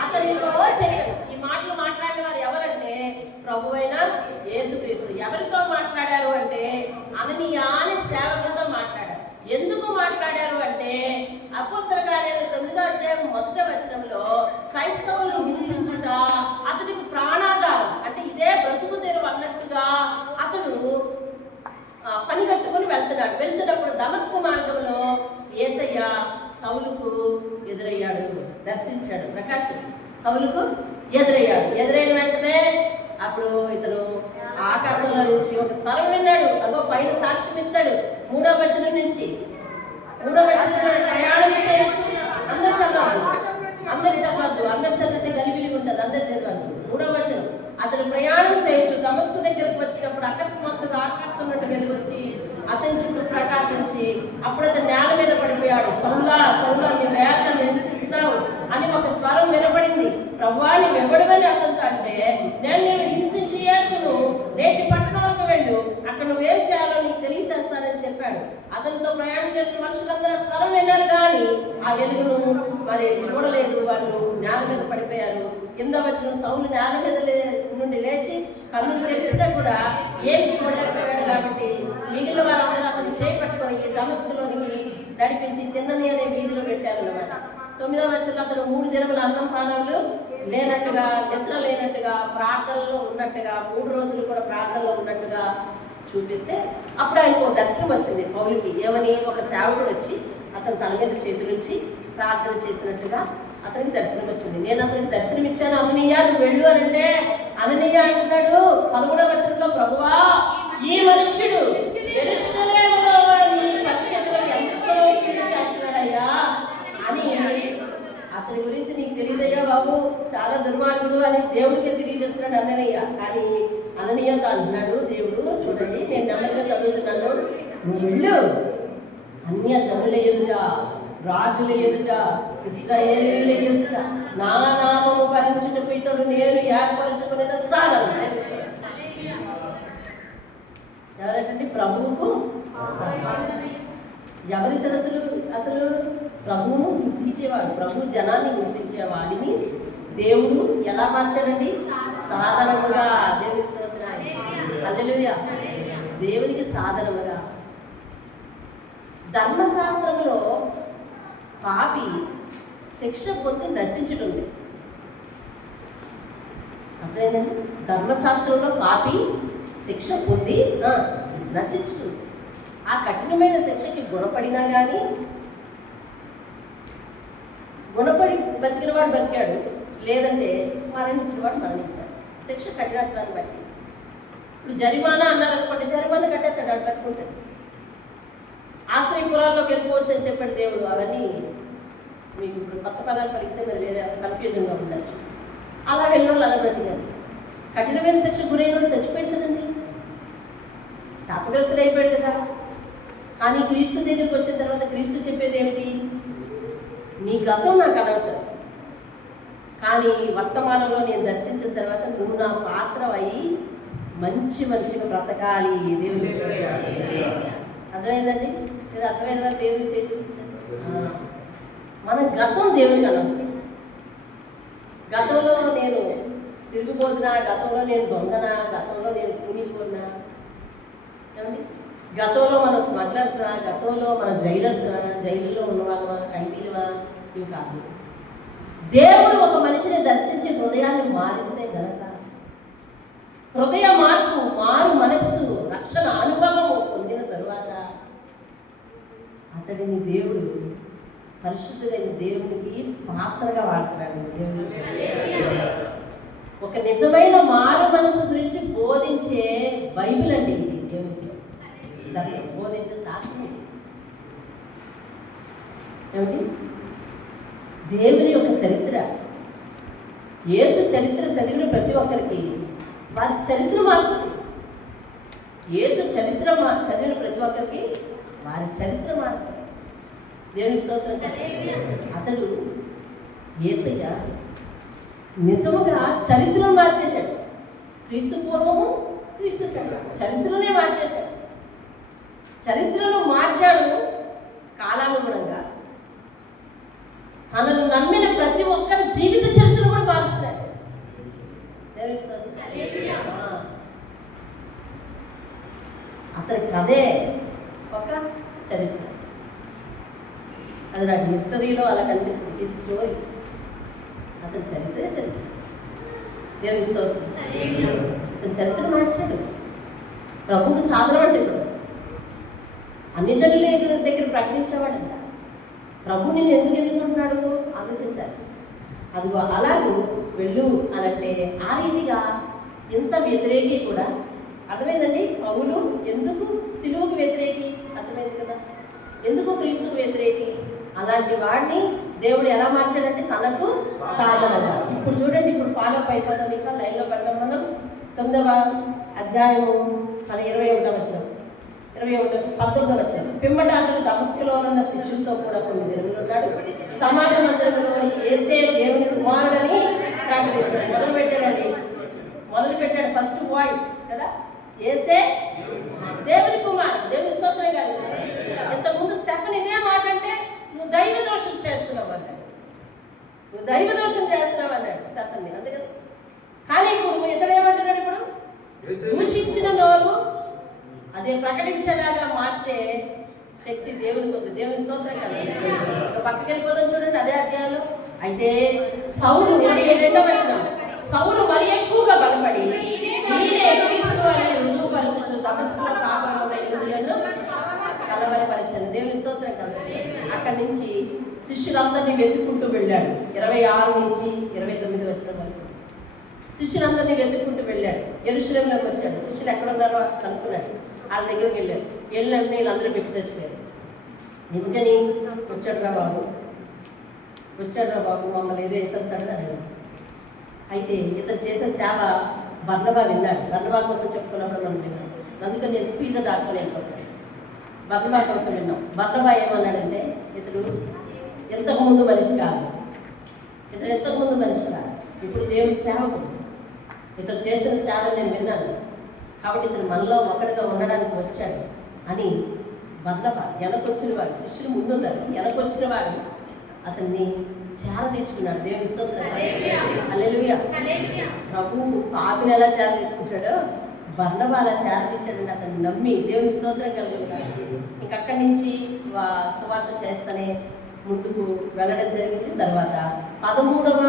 అతనితో చెప్పాను. ఈ మాటలు మాట్లాడిన వారు ఎవరంటే ప్రభువైన యేసుక్రీస్తు. ఎవరితో మాట్లాడారు అంటే అననీయ అనే సేవకులతో మాట్లాడారు. ఎందుకు మాట్లాడారు అంటే అపోస్తల కార్యాలు 9వ అధ్యాయం 1వ వచనంలో క్రైస్తవులను హింసించుట అతడికి ప్రాణాధారం, అంటే ఇదే బ్రతుకు తెరువు అన్నట్టుగా అతడు పని కట్టుకుని వెళ్తున్నప్పుడు దమస్కు మార్గంలో యేసయ్య సౌలుకు ఎదురయ్యాడు, దర్శించాడు. ప్రకాశం సౌలుకు ఎదురైన వెంటనే అప్పుడు ఇతను ఆకాశంలో నుంచి ఒక స్వరం విన్నాడు. అదో పైన సాక్ష్యం ఇస్తాడు. 3వ వచనం నుంచి 3వ వచనంలో ప్రయాణం చేయొచ్చు. అందరు చదవద్దు, అందరు చదివితే గలిబిలి ఉంటుంది, అందరు చదవద్దు. 3వ వచనం, అతను ప్రయాణం చేయొచ్చు. దమస్కు దగ్గరకు వచ్చినప్పుడు అకస్మాత్తుగా ఆకాశం నుండి వెలుగొచ్చి అతని చుట్టూ ప్రకాశించి అప్పుడు అతను నేల మీద పడిపోయాడు. సౌలా నీ వేదన హింసిస్తావు అని ఒక స్వరం వినపడింది. ప్రభువా నువ్వెవడమని అతనితో అంటే, నేను హింసించి యేసును లేచి పట్టణంలోకి వెళ్ళు, అక్కడ నువ్వేం చేయాలో నీకు తెలియచేస్తానని చెప్పాడు. అతనితో ప్రయాణం చేసిన మనుషులందరూ స్వరం విన్నారు కానీ ఆ వెలుగును మరి చూడలేదు. వాళ్ళు నేల మీద పడిపోయారు. కింద వచ్చిన సౌలు నేల మీద నుండి లేచి కన్నులు తెరిచినా కూడా ఏమి చూడలేకపోయాడు. కాబట్టి మిగిలిన వారందరూ అతను చేపట్టుకొని దమస్కులోనికి నడిపించి తిన్నని అనే వీధిలో పెట్టారు అన్నమాట. 9వ వచనంలో అతను 3 దినముల అన్నం పానాలు లేనట్టుగా, నిద్ర లేనట్టుగా, ప్రార్థనలో ఉన్నట్టుగా, 3 రోజులు కూడా ప్రార్థనలో ఉన్నట్టుగా చూపిస్తే అప్పుడు ఆయనకు దర్శనం వచ్చింది పౌలుకి. ఏమని? ఒక సేవకుడు వచ్చి అతను తన మీద చేతులుంచి ప్రార్థన చేసినట్టుగా అతనికి దర్శనం వచ్చింది. నేను అతనికి దర్శనం ఇచ్చాను, అననీయ నువ్వు వెళ్ళు అని అంటే అననీయ అంటాడు 11వ వచనంలో, ప్రభువా ఈ మనుష్యుడు యెరూషలేములో నీ పరిషత్తులో ఎంతో కీడు చేస్తున్నాడయ్యా అని, అతని గురించి నీకు తెలియదయ్యా బాబు, చాలా దుర్మార్గుడు అని దేవుడికి తెలియజెప్తున్నాడు అననీయ. కానీ అననీయతో అంటున్నాడు దేవుడు, చూడండి నేను నెమ్మదిగా చదువుతున్నాను, నువ్వు వెళ్ళు, అన్య జనుల ఎదుట, రాజుల ఎదుట, ఇశ్రాయేలీయుల ఎదుట నా నామము భరించుటకు ఇతడు నేను ఏర్పరచుకునే సాధన. ఎవరంటే ప్రభువుకు. ఎవరి తరతులు అసలు ప్రభువును హింసించేవాడు, ప్రభు జనాన్ని హింసించేవాడిని దేవుడు ఎలా మార్చాడండి? సాధనముగా. దేవుని స్తోత్రం, హల్లెలూయా. దేవునికి సాధనముగా. ధర్మశాస్త్రంలో పాపి శిక్ష పొంది నశించుతుంది. అర్థమైందండి. ధర్మశాస్త్రంలో పాపి శిక్ష పొంది నశించుతుంది. ఆ కఠినమైన శిక్షకి గుణపడినా కానీ గుణపడి బతికిన వాడు బతికాడు, లేదంటే మరణించిన వాడు మరణించాడు. శిక్ష కఠినత్వాన్ని బట్టి. ఇప్పుడు జరిమానా అన్నారనుకోండి, జరిమానా కట్టేస్తాడు, అటు బతుకుంటాడు. ఆశ్రయపురాల్లోకి వెళ్ళిపోవచ్చు అని చెప్పాడు దేవుడు. అవన్నీ మీకు ఇప్పుడు కొత్త పదాలు పలికితే మరి వేరే కన్ఫ్యూజన్గా ఉండొచ్చు. అలా వెళ్ళినోళ్ళు అలా బ్రతికారు. కఠినమైన శిక్ష గురైన వాళ్ళు చచ్చిపోయాడు కదండి, శాపగ్రస్తుడు అయిపోయాడు కదా. కానీ క్రీస్తు దగ్గరికి వచ్చిన తర్వాత క్రీస్తు చెప్పేది ఏమిటి? నీ గతం నాకు అనవసరం, కానీ వర్తమానంలో నేను దర్శించిన తర్వాత నువ్వు నా పాత్ర అయి మంచి మనిషిగా బ్రతకాలి. దేవుని అర్థమైందండి? లేదా అర్థమైన వారు దేవుని చేసి చూపించారు. మన గతం దేవునికి అనవసరం. గతంలో నేను తిరుగుబోతున్నా, గతంలో నేను దొంగనా, గతంలో నేను కూలిపోతున్నా, ఏమండి గతంలో మన స్మగ్లర్స్వా, గతంలో మన జైలర్స్వా, జైలులో ఉన్నవాళ్ళవా, ఖైదీలవా, ఇవి కాదు. దేవుడు ఒక మనిషిని దర్శించి హృదయాన్ని మారిస్తే గనక, హృదయ మార్పు, మారు మనస్సు, రక్షణ అనుభవము పొందిన తరువాత అతడిని దేవుడు పరిశుద్ధుడైన దేవునికి పాత్రగా వాడుతున్నాడు. ఒక నిజమైన మారు మనసు గురించి బోధించే బైబిల్ అండి ఇది. దేవుని దాన్ని బోధించే శాస్త్రం ఇది. ఏమిటి? దేవుని యొక్క చరిత్ర, యేసు చరిత్ర చదివిన ప్రతి ఒక్కరికి వారి చరిత్ర మారుతుంది. యేసు చరిత్ర చదివిన ప్రతి ఒక్కరికి వారి చరిత్ర మారుతుంది. దేవుని స్తోత్రం. అతడు యేసయ్య నిజముగా చరిత్రను మార్చేశాడు. క్రీస్తు పూర్వము, క్రీస్తు చరిత్రనే మార్చేశాడు. చరిత్రను మార్చాడు. కాలానుగుణంగా తనను నమ్మిన ప్రతి ఒక్కరి జీవిత చరిత్రను కూడా మారుస్తాడు. అతని కథే ఒక చరిత్ర. అది నాకు హిస్టరీలో అలా కనిపిస్తుంది. ఇది స్టోరీ, అతని చరిత్రే చరిత్ర. దేవుని స్తోత్రం. అతని చరిత్ర మార్చాడు. ప్రభువుకు సాధనం అంటే ఇప్పుడు అన్ని జనుల దగ్గర ప్రకటించేవాడంట. ప్రభు నేను ఎందుకు ఎన్నుకుంటున్నాడు ఆలోచించాలి. అదిగో అలాగూ వెళ్ళు అనంటే ఆ రీతిగా ఎంత వ్యతిరేకి కూడా అర్థమైందండి. పౌలు ఎందుకు సిలువకు వ్యతిరేకి అర్థమైంది కదా, ఎందుకు క్రీస్తుకు వ్యతిరేకి. అలాంటి వాడిని దేవుడు ఎలా మార్చాడంటే తనకు సాధనగా. ఇప్పుడు చూడండి, ఇప్పుడు ఫాలోఅప్ అయిపోతాం. ఇంకా లైన్లో పడదాం మనం. 9వ అధ్యాయము మన 21వ వచనం, 19వ వచనం. పిమ్మట అతడు దమస్కులో ఉన్న శిష్యులతో కూడా కొన్ని దినములు ఉన్నాడు. సమాజ మందిరంలో యేసే దేవుని కుమారుడని ప్రకటిస్తున్నాడు. మొదలు పెట్టాడు ఫస్ట్ వాయిస్ కదా, యేసే దేవుని కుమారుడు. దేవుని స్తోత్రం కాదు. ఇంతకుముందు స్టెఫన్ ఇదే మాట అంటే నువ్వు దైవ దోషం చేస్తున్నావు అన్నాడు. నువ్వు దైవ దోషం చేస్తున్నావు అన్నాడు స్టెఫన్. అంతే కదా. కానీ ఇప్పుడు ఇతడు ఏమంటున్నాడు? ఇప్పుడు దూషించిన నోరు అదే ప్రకటించేలాగా మార్చే శక్తి దేవునికి ఉంది. దేవుని స్తోత్రం కదా. ఇక పక్కకి వెళ్ళిపోదాం చూడండి అదే అధ్యాయంలో. అయితే సౌలు 22వ వచనం, సౌలు మరి ఎక్కువగా బలపడి ఈయనే క్రీస్తు అని రుజువుపరచు దమస్కులో కాపురం ఉన్న యూదులను కలవరపరిచాను. దేవుని స్తోత్రం కదా. అక్కడి నుంచి శిష్యులందరినీ వెతుక్కుంటూ వెళ్ళాడు. 26 నుంచి 29 వచనం వరకు శిష్యులందరినీ వెతుక్కుంటూ వెళ్ళాడు. యెరూషలేములోకి వచ్చాడు. శిష్యులు ఎక్కడున్నారో కనుక్కున్నాడు. వాళ్ళ దగ్గరికి వెళ్ళాడు. వెళ్ళినట్టు వీళ్ళందరూ పెట్టి చచ్చిపోయారు. ఎందుకని వచ్చాడురా బాబు మమ్మల్ని ఏదో వేసేస్తాడు అని. అయితే ఇతను చేసే సేవ బర్నబా విన్నాడు. బర్నబా కోసం చెప్పుకున్నప్పుడు మనం విన్నాం. అందుకని నేను స్పీడ్గా దాటుకోలేకపోతాను. బర్నబా కోసం విన్నాం. బర్నబా ఏమన్నాడంటే ఇతడు ఎంతకుముందు మనిషి కాదు, ఇప్పుడు దేవుని సేవకుడు. ఇతను చేస్తున్న సేవ నేను విన్నాను, కాబట్టి ఇతను మనలో ఒకటిగా ఉండడానికి వచ్చాడు అని బర్నబా వెనకొచ్చిన వాడు. శిష్యులు ముందున్నారు, వెనకొచ్చిన వాడు అతన్ని చేరదీసుకున్నాడు. దేవుని స్తోత్రం. హల్లెలూయా. ప్రభువు పాపిని ఎలా చేరదీసుకుంటాడో బర్నబా అలా చేరదీశాడని అతన్ని నమ్మి దేవుని స్తోత్రం కలుగుతాడు. ఇంకక్కడి నుంచి సువార్త చేస్తూనే ముందుకు వెళ్ళడం జరిగింది. తర్వాత 13వ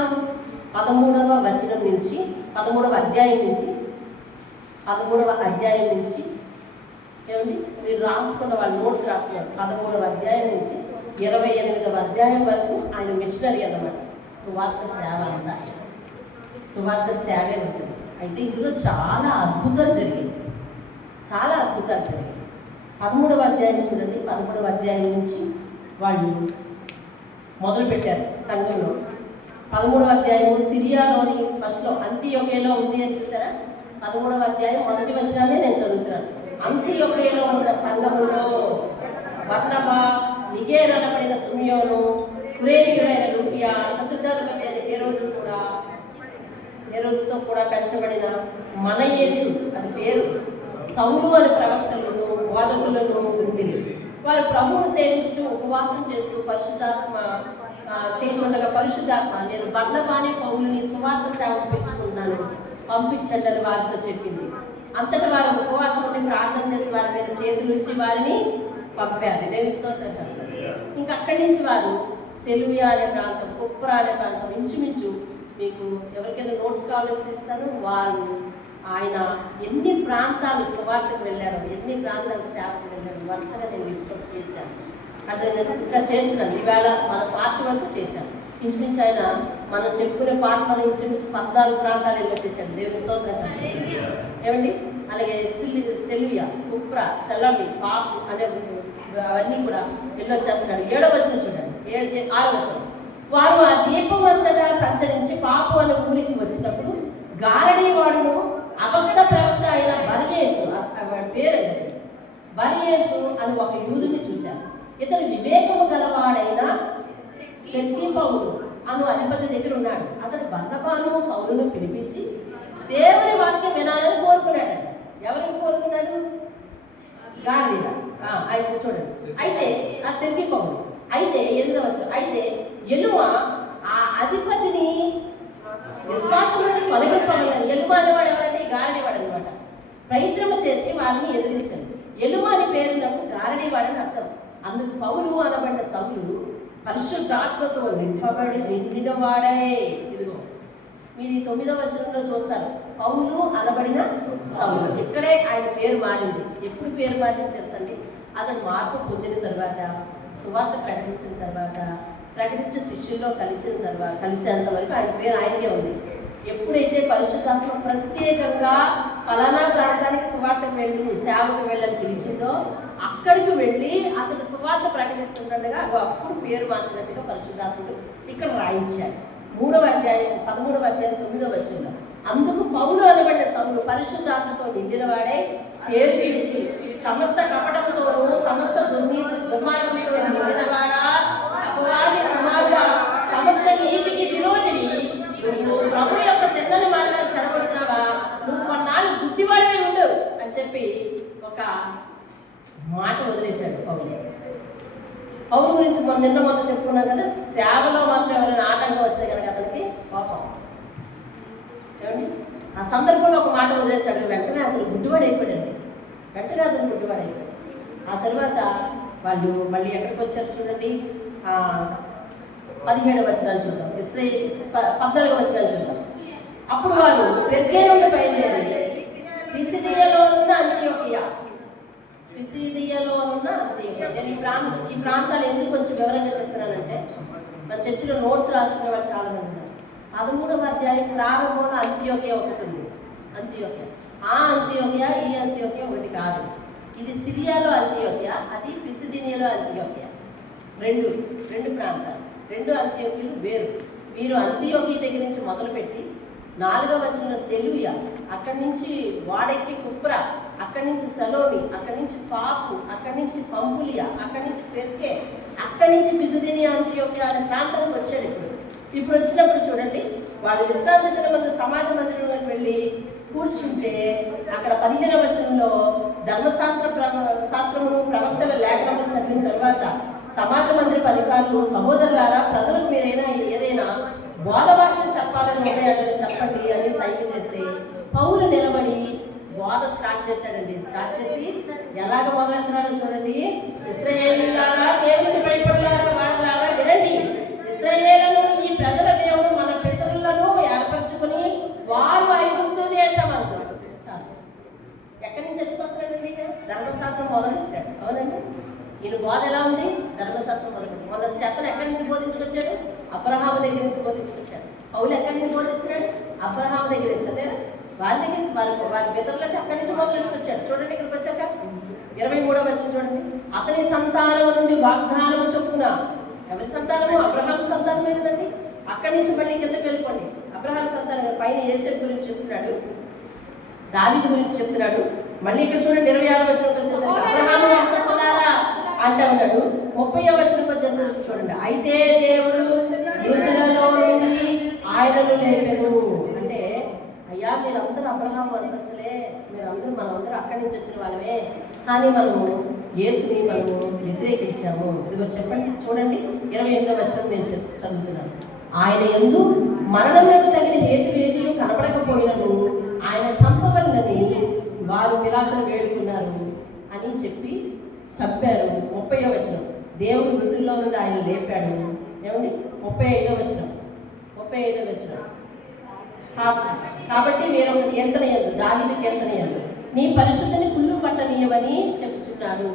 13వ వచనం నుంచి 13వ అధ్యాయం నుంచి 13వ అధ్యాయం నుంచి ఏమండి మీరు రాసుకున్న వాళ్ళు నోట్స్ రాసుకున్నారు. 13వ అధ్యాయం నుంచి 28వ అధ్యాయం వరకు ఆయన మిషనరీ అన్నమాట. సువార్త సేవ అంతా సువార్త సేవే ఉంటుంది. అయితే ఇందులో చాలా అద్భుతాలు జరిగాయి. 13వ అధ్యాయం చూడండి. 13వ అధ్యాయం నుంచి వాళ్ళు మొదలుపెట్టారు సంఘంలో. 13వ అధ్యాయం సిరియాలోని ఫస్ట్లో అంతియొకేలో ఉంది అని చూసారా? 13వ అధ్యాయం మొదటి వచనాన్ని నేను చదువుతున్నాను. అంతియొకేలో ఉన్న సంఘములో బర్నబా, నిగేర్ అనబడిన సిమియోను, కురేనీయుడైన లూకియా, చతుర్థాధిపతి అయిన హేరోదుతో కూడా పెంచబడిన మన యేసు, అది పేరు, సౌలు అని ప్రవక్తలను బోధకులను ఉండిరి. వారు ప్రభువును సేవించుతూ ఉపవాసం చేస్తూ పరిశుద్ధాత్మ చేయించుండగా పరిశుద్ధాత్మ నేను బర్నబానే పౌలుని సువార్త సేవకు పెంచుకుంటున్నాను, పంపించండి అని వారితో చెప్పింది. అంతటా వారు ఉపవాసం ఉండి ప్రార్థన చేసి వారి మీద చేతులు ఉంచి వారిని పంపారు. దేవుని స్తోత్రం. ఇంకా అక్కడి నుంచి వారు సెలువియా అనే ప్రాంతం, కుప్రా అనే ప్రాంతం, ఇంచుమించు మీకు ఎవరికైనా నోట్స్ కావాల్సి ఇస్తాను. వారు ఆయన ఎన్ని ప్రాంతాలు సువార్తకు వెళ్ళాడు, ఎన్ని ప్రాంతాలు సేవకు వెళ్ళాడు వరుసగా నేను డిస్కస్ చేశాను. అదే ఇంకా చేస్తున్నాను. ఈవేళ మన పార్టీ వరకు చేశాను. ఇంచుమించు ఆయన మనం చెప్పుకునే పాటలను ఇంచుమించు 14 ప్రాంతాలు వెళ్ళొచ్చేసాడు. దేవుని స్తోత్రం. ఏమండి అలాగే సెల్వియా, కుప్రా, సెలమి, పాపు అనే అవన్నీ కూడా వెళ్ళొచ్చేస్తున్నాడు. 7వ వచనం చూడండి. 6వ వచనం. వారు ఆ దీపం అంతటా సంచరించి పాపు అనే ఊరికి వచ్చినప్పుడు గారడీ వాడును అబద్ధ ప్రవక్త అయిన బర్యేసు, వాడి పేరండి బర్యేసు అని ఒక యూదుని చూశారు. ఇతడు వివేకము గలవాడైన సెర్గిపౌలు అను అధిపతి దగ్గర ఉన్నాడు. అతడు బర్నబాను సౌలును పిలిపించి దేవుని వాక్యం వినాలని కోరుకున్నాడు. ఎవరిని కోరుకున్నాడు? గాలిలా. అయితే చూడండి. అయితే ఆ సెర్గిపౌలు అయితే 8వ వచనం. అయితే ఎలుమ ఆ అధిపతిని విశ్వాసం నుండి తొలగింపమని, ఎలుమ అనేవాడు ఎవరంటే గారడీవాడు అనమాట, ప్రయత్నము చేసి వారిని ఎదిరించారు. ఎలుమ అని పేరునకు గారడీవాడని అర్థం. అందుకు పౌలు అనబడిన సౌలు పరిశుద్ధాత్మతో నిండిన వాడే. ఇదిగో మీరు 9వ వచనంలో చూస్తారు. పౌలు అనబడిన సౌలు. ఇక్కడే ఆయన పేరు మారింది. ఎప్పుడు పేరు మారింది తెలుసండి? అతను మార్పు పొందిన తర్వాత, సువార్త ప్రకటించిన తర్వాత, ప్రకటించే శిష్యుల్లో కలిసేంత వరకు ఆయన పేరు ఆయనకే ఉంది. ఎప్పుడైతే పరిశుద్ధాత్మ ప్రత్యేకంగా ఫలానా ప్రాంతానికి సువార్తకు వెళ్ళి సేవకు వెళ్ళని పిలిచిందో అక్కడికి వెళ్ళి అతడు సువార్త ప్రకటిస్తుండగా అప్పుడు పేరు మార్చినట్టుగా పరిశుద్ధాత్ముడు ఇక్కడ రాయించాడు. 13వ అధ్యాయం 9వ వచనంలో. అందుకు పౌలు అనబడిన సౌలు పరిశుద్ధాత్మతో నిండినవాడే పేరు పిలిచి సమస్త కపటముతోనూ సమస్త దుర్మార్గంతో నిండినవాడా, అపవాది కుమారుడా, సమస్త నీతికి విరోధిని, నువ్వు ప్రభు యొక్క తెల్లని మార్గాలు చెడగొడుతున్నావా, నువ్వు కొన్నాళ్ళు గుడ్డివాడివే ఉండు అని చెప్పి ఒక మాట వదిలేశాడు పౌలు. పౌలు గురించి నిన్న చెప్పుకున్నాం కదా, సేవలో మాత్రం ఎవరైనా ఆటంకం వస్తే కనుక అతనికి కోపం. చూడండి ఆ సందర్భంలో ఒక మాట వదిలేశాడు. వెంటనే అతను గుడ్డివాడు అయిపోయాడండి. ఆ తర్వాత వాళ్ళు మళ్ళీ ఎక్కడికి వచ్చారు చూడండి. 17వ వచనాలు చూద్దాం. 14వ వచనాలు చూద్దాం. అప్పుడు వాళ్ళు పెర్గే నుండి బయలుదేరి పిసిదియలో ఉన్న అంతియోకియా. నేను ఈ ప్రాంతాలు ఎందుకు కొంచెం వివరంగా చెప్తున్నానంటే, నా చర్చిలో నోట్స్ రాసుకునే వాళ్ళు చాలా మంది ఉన్నారు. 13వ అధ్యాయం ప్రారంభంలో అంతియోకియా ఒకటి ఉంది. అంతియోకియా, ఆ అంతియోకియా ఈ అంతియోకియా ఒకటి కాదు. ఇది సిరియాలో అంతియోకియా, అది పిసిదినియాలో అంతియోకియా. రెండు ప్రాంతాలు, 2 అంతియోకియలు వేరు. వీరు అంతియోకియా దగ్గర నుంచి మొదలుపెట్టి 4వ వచనంలో సెలువియా, అక్కడి నుంచి వాడెక్కి కుప్రా, అక్కడి నుంచి సలోమి, అక్కడి నుంచి పాపు, అక్కడి నుంచి పంపులియా, అక్కడి నుంచి పెర్కే, అక్కడి నుంచి పిసిదినియా అంతియోకియా అనే ప్రాంతానికి వచ్చాడు. ఇప్పుడు వచ్చినప్పుడు చూడండి, వాళ్ళు విశ్రాంతి దినమందు సమాజ మందిరంలోకి వెళ్ళి కూర్చుంటే అక్కడ 15వ వచనంలో ధర్మశాస్త్రమును ప్రవక్తల లేఖనములు చదివిన తర్వాత సమాజ మందిరపు అధికారులు, సహోదరులారా, ప్రజలకు మీరైనా ఏదైనా బోధవాక్యం చెప్పాలని ఉన్నాయంటే చెప్పండి అని సైగ చేస్తే పౌలు నిలబడి బోధ స్టార్ట్ చేశాడండి. స్టార్ట్ చేసి ఎలాగ మొదలెడుతున్నాడో చూడండి. ఇశ్రాయేలీయులారా, దేవునికి భయపడలారా, వాళ్ళలారా వినండి. ఇశ్రాయేలును, ఈ ప్రజల దేవుడు మన పితరులను ధర్మశాస్త్రం మొదలెట్టాడు. అవునండి, ఈయన బోధ ఎలా ఉంది? ధర్మశాస్త్రం మొదలుపెట్టాడు. మొన్న స్టెఫెన్ ఎక్కడి నుంచి బోధించుకొచ్చాడు? అబ్రహాము దగ్గర నుంచి బోధించుకొచ్చాడు. పౌలు ఎక్కడి నుంచి బోధిస్తున్నాడు? అబ్రహాము దగ్గర నుంచి. అదే వారి దగ్గర నుంచి, వారి పితరులంటే అక్కడి నుంచి మొదలెట్టుకొచ్చారు. చూడండి, ఇక్కడికి వచ్చాక 23వ వచనం చూడండి. అతని సంతానం నుండి వాగ్దానము చొప్పున, ఎవరి సంతానము? అబ్రహాం సంతానమే కదండి. అక్కడి నుంచి మళ్ళీ కిందకి వెళ్ళిపోండి. అబ్రహాం సంతానం పైన యేసేపు గురించి చెప్తున్నాడు, దావీదు గురించి చెప్తున్నాడు. మళ్ళీ ఇక్కడ చూడండి 26వ వచనంకి వచ్చేసరికి అబ్రహాము వంశస్థులారా అంటూ ఉన్నాడు. 30వ వచనంకి వచ్చేసరికి చూడండి, అయితే దేవుడు మృతులలో నుండి ఆయనను లేపెను. అంటే అయ్యా, మీరందరూ అబ్రహాం వంశస్థులే, మనందరూ అక్కడి నుంచి వచ్చిన వాళ్ళమే, కానీ మనము యేసుని వ్యతిరేకించాము. ఇదిగో చెప్పండి, చూడండి 28వ వచనం నేను చదువుతున్నాను. ఆయన యందు మరణములకు తగిన హేతువేదులు కనపడకపోయినను ఆయన చంపబడినని వారు పిలాతును వేడుకున్నారు అని చెప్పి చంపారు. 30వ వచనం, దేవుడు మృతుల్లో నుండి ఆయన లేపాడు. ఏమండి? 35వ వచనం కాబట్టి వేరొక కీర్తనయందు, దావీదు కీర్తనయందు, నీ పరిశుద్ధిని కుళ్ళు పట్టనీయమని చెప్పుచున్నాడు.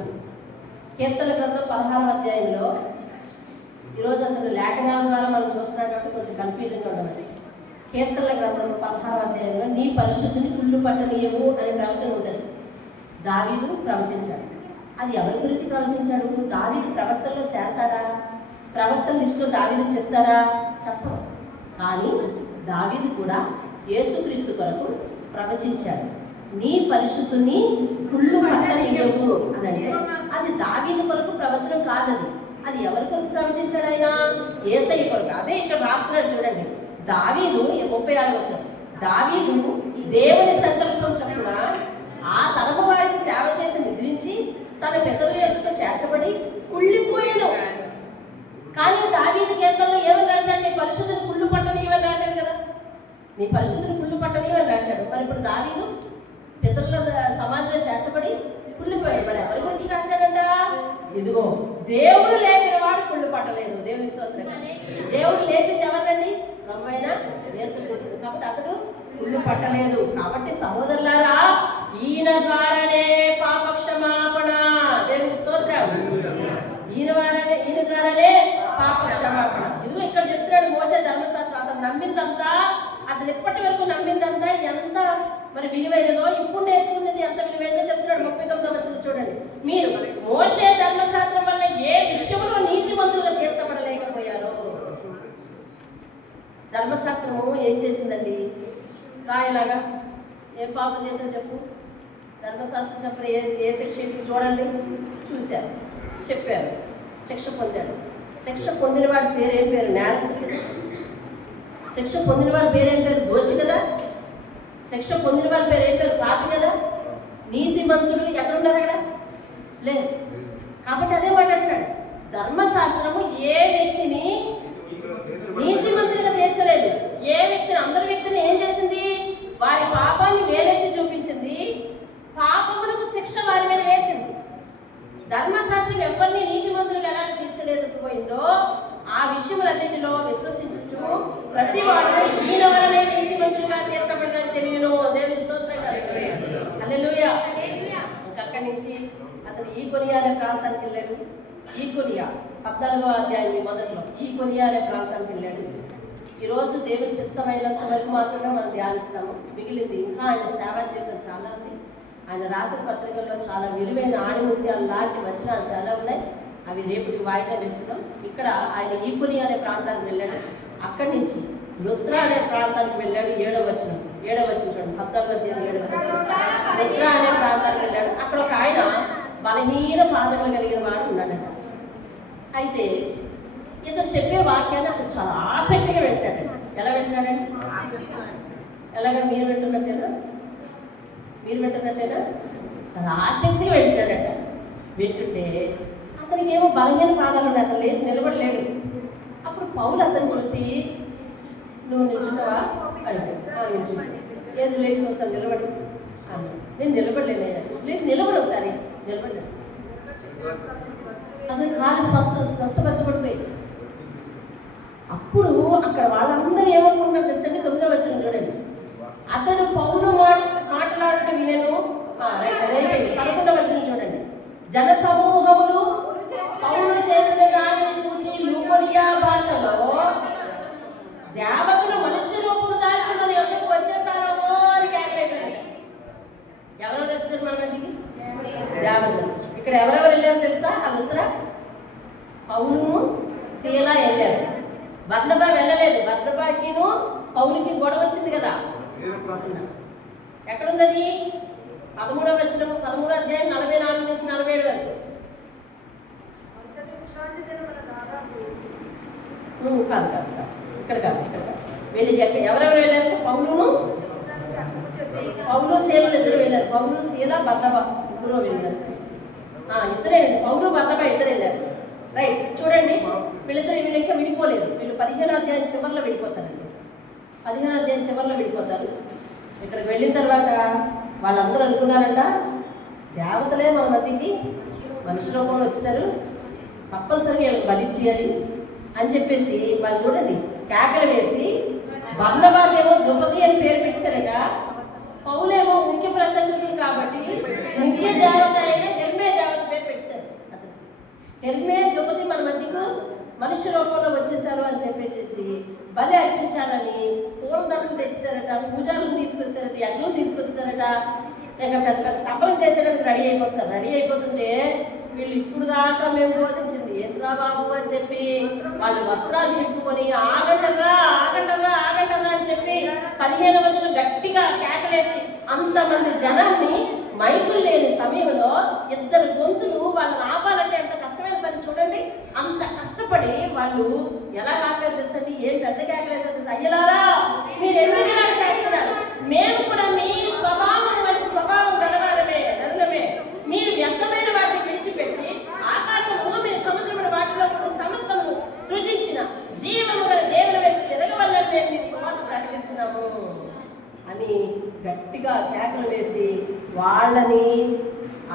కీర్తన గ్రంథం 16వ అధ్యాయంలో ఈరోజు అతను లేఖనాల ద్వారా మనం చూస్తున్నాం కాబట్టి కొంచెం కన్ఫ్యూజన్గా ఉండదు. కీర్తనల గ్రంథం 16వ అధ్యాయంలో నీ పరిశుద్ధిని కుళ్ళు పట్టనీయము అనే ప్రవచనం ఉంటుంది. దావీదు ప్రవచించాడు. అది ఎవరి గురించి ప్రవచించాడు? దావీదు ప్రవక్తల్లో చేరతాడా? ప్రవక్తల లిస్టులో దావీదు చెప్తారా? చెప్పరు. కానీ దావీదు కూడా యేసుక్రీస్తు కొరకు ప్రవచించాడు. నీ పరిశుద్ధుని కుళ్ళు పట్టనీయవు అని అంటే అది దావీదు కొరకు ప్రవచనం కాదది. అది ఎవరి కొరకు ప్రవచించాడు? ఆయన యేసయ్య కొరకు. అదే ఇక్కడ రాస్తున్నాడు చూడండి. దావీదు 36వ వచనం, దావీదు దేవుని సంకల్పం చొప్పున ఆ తరపు వారికి సేవ చేసి నిద్రించి తన పితరుల యొక్క చేర్చబడి కుళ్ళిపోయాను. కానీ దావీదు కీర్తనలో ఏమని రాశాడు? నీ పరిశుద్ధుని కుళ్ళు పట్టనీయమని రాశాడు కదా. నీ పరిశుద్ధుని కుళ్ళు పట్టనీయమని రాశాడు. మరి ఇప్పుడు దావీదు పితరుల సమాధిలో చేర్చబడి కుళ్ళిపోయాడు. మరి ఎవరి గురించి రాశాడంట? ఇదిగో, దేవుడు లేపిన వాడు కుళ్ళు పట్టలేదు. దేవుని స్తోత్రం. దేవుడు లేపింది ఎవరినండి? ప్రభువైన యేసుక్రీస్తు. కాబట్టి అతడు కుళ్ళు పట్టలేదు. కాబట్టి సహోదరులారా, ఈయన ద్వారానే పాప క్షమాపణ. దేవుని స్తోత్రం. ఈయన ద్వారానే పాప క్షమాపణ. ఇదిగో ఇక్కడ చెప్తున్నాడు మోషే ధర్మశాస్త్రం. అతను నమ్మిందంతా, అతను ఇప్పటి వరకు నమ్మిందంతా ఎంత మరి విలువైనదో, ఇప్పుడు నేర్చుకున్నది ఎంత విలువైనదో చెప్తున్నాడు. 39వ వచనం చూడండి. మీరు మోషే ధర్మశాస్త్రం వల్ల ఏ విషయంలో నీతిమంతులుగా తీర్చబడలేకపోయారో. ధర్మశాస్త్రము ఏం చేసిందండి? రాయలాగా ఏం పాపం చేశారు చెప్పు? ధర్మశాస్త్రం చెప్పిన ఏ శిక్ష చూడండి. చూశారు, చెప్పారు, శిక్ష పొందాడు. శిక్ష పొందిన వాడి పేరేం పేరు? నేరస్తుడు కదా. శిక్ష పొందిన వారి పేరేం పేరు? దోషి కదా. శిక్ష పొందిన వారి పేరు ఏం పేరు? పాపి కదా. నీతిమంతుడు ఎక్కడున్నారు? అక్కడ లేదు. కాబట్టి అదే మాట అంటాడు, ధర్మశాస్త్రము ఏ వ్యక్తిని నీతిమంతులుగా తీర్చలేదు. ఏ వ్యక్తిని, అందరి వ్యక్తిని ఏం చేసింది? వారి పాపాన్ని వేలెత్తి చూపించింది, పాపములకు శిక్ష వారి మీద వేసింది. ధర్మశాస్త్రం ఎవరిని నీతిమంతులుగా ఎలా తీర్చలేకపోయిందో ఆ విషయములన్నింటిలో విశ్వసించు ప్రతి వాడు ఈయన వలనే నీతిమంతులుగా తీర్చబడడానికి తెలియను. దేవుని స్తోత్రం. హల్లెలూయా. అక్కడి నుంచి అతను ఈకొనియా అనే ప్రాంతానికి వెళ్ళాడు. ఈకొనియా 14వ అధ్యాయం మొదట్లో ఈకొనియా అనే ప్రాంతానికి వెళ్ళాడు. ఈరోజు దేవుని చిత్తమైనంత వరకు మాత్రమే మనం ధ్యానిస్తాము. మిగిలింది ఇంకా ఆయన సేవా జీవితం చాలా ఉంది. ఆయన రాసిన పత్రికల్లో చాలా విలువైన ఆణిముత్యాలు లాంటి వచనాలు చాలా ఉన్నాయి. అవి రేపుకి వాయిదా వేస్తున్నాం. ఇక్కడ ఆయన ఈకొనియా అనే ప్రాంతానికి వెళ్ళాడు. అక్కడి నుంచి లుస్త్రా అనే ప్రాంతానికి వెళ్ళాడు. 7వ వచనం చూడండి. 14వ అధ్యాయం 7వ వచనం. లుస్త్రా అనే ప్రాంతానికి వెళ్ళాడు. అక్కడ ఒక ఆయన బలహీన పాదములు కలిగిన వాడు ఉన్నాడట. అయితే ఇతను చెప్పే వాక్యాన్ని అతను చాలా ఆసక్తిగా వింటాడు. ఎలా వింటున్నాడండి? ఎలాగ మీరు వింటున్నట్టేనా? చాలా ఆసక్తిగా వింటున్నాడట. వింటుంటే అతనికి ఏమో బలహీన పాదాలు ఉన్నాయి. అతను లేచి నిలబడలేడు. అప్పుడు పౌలు అతను చూసి, నువ్వు నిల్చుంటావా అడిగాడు. నిల్చుంటా. ఏది లేచి వస్తాను నిలబడి అన్నాడు. నేను నిలబడలేను. లేదు, నిలబడి ఒకసారి నిలబడ్డాడు. అసలు కాలు స్వస్థపరచబడిపోయి. అప్పుడు అక్కడ వాళ్ళందరూ ఏమనుకుంటున్నారు తెలుసండి? 9వ వచనం చూడండి. అతడు పౌలు మాట్లాడటం వినను. 11వ వచనం చూడండి. జన సమూహములు పౌలు చేసిన దానిని చూచి లూకోనియా భాషలో దేవతలు మనుష్య రూపం దాల్చి మన యొక్కకు వచ్చేసారేమో అని కేకలేశారు. ఎవరెవరు వచ్చారు మన మధ్యకి? దేవతలు. ఇక్కడ ఎవరెవరు వెళ్ళారు తెలుసా? ఆ వస్తురా పౌలును శీలా వెళ్ళారు. బర్నబా వెళ్ళలేదు. బర్నబాకిను పౌలుకి గొడవ వచ్చింది కదా. ఎక్కడుందని? 13వ వచనం 13వ అధ్యాయం 44 నుంచి 47 వరకు. కాదు కాదు కాదు ఇక్కడ కాదు. వెళ్ళి ఎవరెవరు వెళ్ళారు? పౌలు శీలలు ఇద్దరు వెళ్ళారు. పౌలు శీల బర్నబా ముగ్గురు వెళ్ళారు. ఇద్దరే, పౌలు బర్నబా ఇద్దరు వెళ్ళారు. రైట్. చూడండి, వీళ్ళిద్దరు లెక్క విడిపోలేదు. వీళ్ళు 15వ అధ్యాయం చివరిలో విడిపోతారండి. 15వ అధ్యాయం చివరిలో విడిపోతారు. ఇక్కడికి వెళ్ళిన తర్వాత వాళ్ళందరూ అనుకున్నారంట, దేవతలే మన మధ్యకి మనుషుల రూపంలో వచ్చారు, తప్పనిసరిగా వీళ్ళకి బలిచ్చేయాలి అని చెప్పేసి వాళ్ళు చూడండి కేకలు వేసి బర్నబాకేమో ద్రుపది అని పేరు పెట్టారట. పౌలేమో ముఖ్య ప్రసంగికుడు కాబట్టి ముఖ్య దేవత అయిన హెర్మే దేవత పేరు పెట్టారు. అతను హెర్మే ద్రుపది మన మధ్యకు మనుష్య రూపంలో వచ్చేసారు అని చెప్పేసి బలి అర్పించాలని పూలదండలు తెచ్చారట, పూజారులు తీసుకొచ్చారట, ఎడ్లను తీసుకొచ్చారట, లేక పెద్ద పెద్ద సంబరం చేసేటప్పుడు రెడీ అయిపోతారు. రెడీ అయిపోతుంటే వీళ్ళు ఇప్పుడు దాకా మేము బోధించింది ఏంట్రా బాబు అని చెప్పి వాళ్ళు వస్త్రాలు చెప్పుకొని ఆగండరా ఆగండరా ఆగండరా అని చెప్పి 15వ వచనం గట్టిగా కేకలేసి అంతమంది జనాన్ని మైకులు లేని సమయంలో ఇద్దరు గొంతులు వాళ్ళని ఆపాలంటే ఎంత కష్టమైన పని చూడండి. అంత కష్టపడి వాళ్ళు ఎలా ఆపారు తెలుసండి? ఏం పెద్ద కేకలేసారు? అయ్యలారా మీరు ఎందుకు ఇలా చేస్తున్నారు? మేము కూడా మీ స్వభావం వంటి స్వభావం గలవారమే నరులమే. మీరు వ్యర్థమైన వాటిని విడిచిపెట్టి ఆకాశం భూమిని సముద్రముల వాటిలో కూడా సమస్తము సృజించిన జీవము గల దేవుని వైపు తిరగవల్లని మేము మీకు సువార్త ప్రకటిస్తున్నాము అని గట్టిగా కేకలు వేసి వాళ్ళని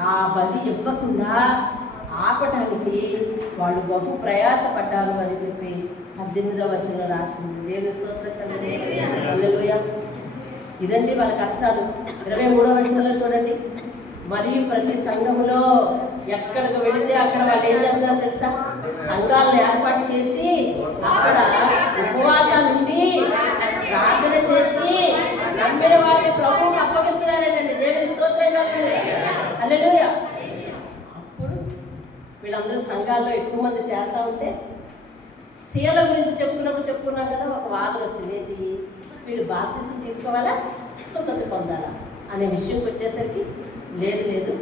ఆ బలి ఇవ్వకుండా ఆపటానికి వాళ్ళు బహు ప్రయాసపడ్డారు అని చెప్పి 18వ వచనంలో రాసింది. దేవుని స్తోత్రం. హల్లెలూయా. ఇదండి వాళ్ళ కష్టాలు. 23వ వచనంలో చూడండి, మరియు ప్రతి సంఘములో ఎక్కడికి వెళితే అక్కడ వాళ్ళు ఏం చేస్తున్నారు తెలుసా? సంఘాలను ఏర్పాటు చేసి అక్కడ ఉపవాసాలు ఉండి ప్రార్థన చేసి నమ్మిన వారిని ప్రభువుకు అప్పగిస్తున్నారండి. దేవుని స్తోత్రం. హల్లెలూయా. అప్పుడు వీళ్ళందరూ సంఘాల్లో ఎక్కువ మంది చేరుతూ ఉంటే శీల గురించి చెప్పుకున్నాం కదా, ఒక వాదన వచ్చింది. ఏంటి? వీళ్ళు బాప్తిసం తీసుకోవాలా సున్నతి పొందాలా అనే విషయంకి వచ్చేసరికి లేదు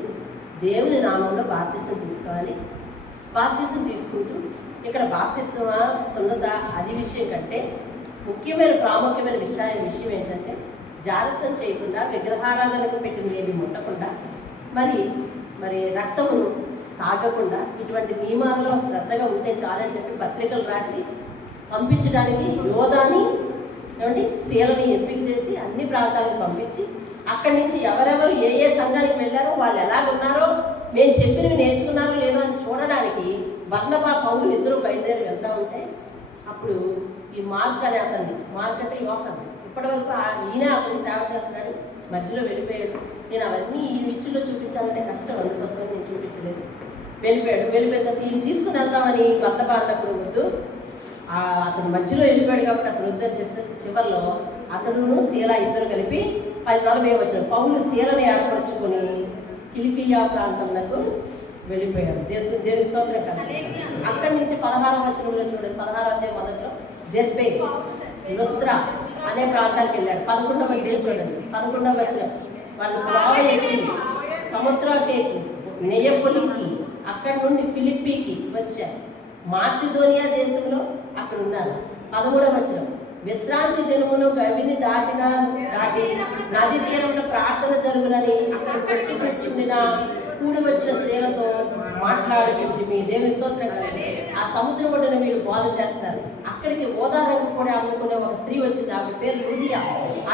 దేవుని నామంలో బాప్తిసం తీసుకోవాలి. బాప్తిసం తీసుకుంటూ ఇక్కడ బాప్తిసమా సున్నత అది విషయం కంటే ప్రాముఖ్యమైన విషయం ఏంటంటే జాగ్రత్త చేయకుండా విగ్రహారాధనకు పెట్టిన ఏది ముట్టకుండా మరి రక్తమును తాగకుండా ఇటువంటి నియమాల్లో శ్రద్ధగా ఉంటే చాలని చెప్పి పత్రికలు రాసి పంపించడానికి యోధాని శీలని ఎంపిక చేసి అన్ని ప్రాంతాలకు పంపించి అక్కడి నుంచి ఎవరెవరు ఏ సంఘానికి వెళ్ళారో వాళ్ళు ఎలాగున్నారో మేము చెప్పినవి నేర్చుకున్నారో లేదో అని చూడడానికి బర్నబా పౌలు ఇద్దరు బయలుదేరి వెళ్తూ ఉంటే అప్పుడు ఈ మార్క్ అనే మార్క్ అంటే యోహాను ఇప్పటి వరకు ఈయన అతని సేవ చేస్తున్నాడు, మధ్యలో వెళ్ళిపోయాడు. నేను అవన్నీ ఈ విషయంలో చూపించాలంటే కష్టం, అందుకోసమని నేను చూపించలేదు. వెళ్ళిపోయిన ఈయన తీసుకుని వెళ్దామని బర్నబా అన్నప్పుడు వద్దు, అతను మధ్యలో వెళ్ళిపోయాడు కాబట్టి అతను వద్దని చెప్పేసి చివరిలో అతను శీల ఇద్దరు కలిపి 40 వచ్చాడు. పౌలు శీలను ఏర్పరచుకొని కిలికియా ప్రాంతంలో వెళ్ళిపోయాడు. దేవుని స్తోత్రం కదా. అక్కడి నుంచి 16వ వచనంలో చూడండి, 16వ అధ్యాయం మొదట్లో దెర్బే లుస్త్రా అనే ప్రాంతానికి వెళ్ళాడు. 11వ వచనం చూడండి, 11వ వచనం వాళ్ళు త్రోవ ఎక్కి సముద్రానికి నెయపొలికి అక్కడి నుండి ఫిలిప్పీకి వచ్చారు. మాసిదోనియా దేశంలో అక్కడ ఉన్నారు. 13వ వచనం విశ్రాంతి దినమును గవిని దాటి నది తీరంలో ప్రార్థన జరుగునని అక్కడ కూర్చుండిన కూడి వచ్చిన స్త్రీలతో మాట్లాడుచుంటిమి. దేవుని స్తోత్రం. ఆ సముద్రం ఒడ్డున మీరు బోధ చేస్తారు. అక్కడికి ఓదారంకు కూడా అనుకునే ఒక స్త్రీ వచ్చింది. ఆమె పేరు లూదియా.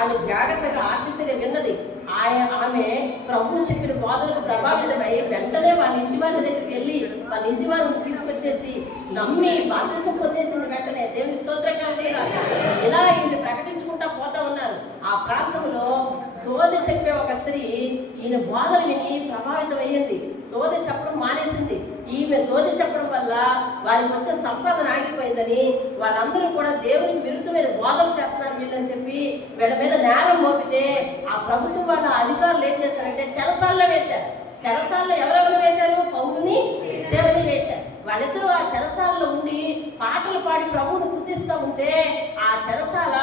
ఆమె జాగ్రత్తగా ఆసక్తిగా విన్నది. ఆమె ప్రభువు చెప్పిన బోధనకు ప్రభావితమై వెంటనే వాళ్ళ ఇంటి వాళ్ళ దగ్గరికి వెళ్ళి వాళ్ళ ఇంటి వాళ్ళని తీసుకొచ్చేసి నమ్మి బాప్తిసం పొందేసింది. వెంటనే దేవుని స్తోత్రంగా ఇలా వీళ్ళు ప్రకటించుకుంటా పోతా ఉన్నారు. ఆ ప్రాంతంలో సోది చెప్పే ఒక స్త్రీ ఈయన బోధన విని ప్రభావితం అయ్యింది. సోది చెప్పడం మానేసింది. ఈమె సోది చెప్పడం వల్ల వారికి వచ్చే సంపాదన ఆగిపోయిందని వాళ్ళందరూ కూడా దేవునికి విరుద్ధమైన బోధనలు చేస్తున్నారు వీళ్ళని చెప్పి వీళ్ళ మీద నేరం మోపితే ఆ ప్రభుత్వం వాళ్ళ అధికారులు ఏం చేశారంటే చెరసాల్లో వేశారు. చెరసాల్లో ఎవరెవరు వేశారు? పౌలుని, శిలని వేశారు. వాళ్ళిద్దరూ ఆ చెరసాలలో ఉండి పాటలు పాడి ప్రభువుని స్తుతిస్తూ ఉంటే ఆ చెరసాల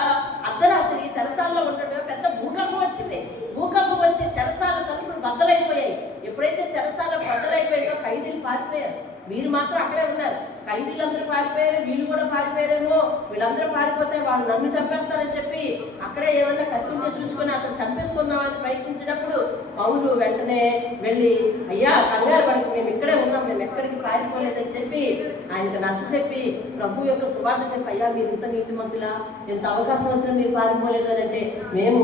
అర్ధరాత్రి చెరసాలలో ఉండగా పెద్ద భూకంపం వచ్చింది. భూకంపం వచ్చి చెరసాల తలుపులు బద్దలైపోయాయి. ఎప్పుడైతే చెరసాల బద్దలైపోయాయో ఖైదీలు పారిపోయారు. వీరు మాత్రం అక్కడే ఉన్నారు. ఖైదీలందరూ పారిపోయారు, వీళ్ళు కూడా పారిపోయారేమో. వీళ్ళందరూ పారిపోతే వాళ్ళు నన్ను చంపేస్తారని చెప్పి అక్కడే ఏదైనా కత్తింటే చూసుకొని అతను చంపేసుకుందామని ప్రయత్నించినప్పుడు పౌలు వెంటనే వెళ్ళి, అయ్యా కంగారు పడికి, మేము ఇక్కడే ఉన్నాం, మేము ఎక్కడికి పారిపోలేదని చెప్పి ఆయనకు నచ్చ చెప్పి ప్రభు యొక్క సువార్త చెప్పి, అయ్యా మీరు ఇంత నీతిమంతులా, ఎంత అవకాశం వచ్చినా మీరు పారిపోలేదు అని అంటే, మేము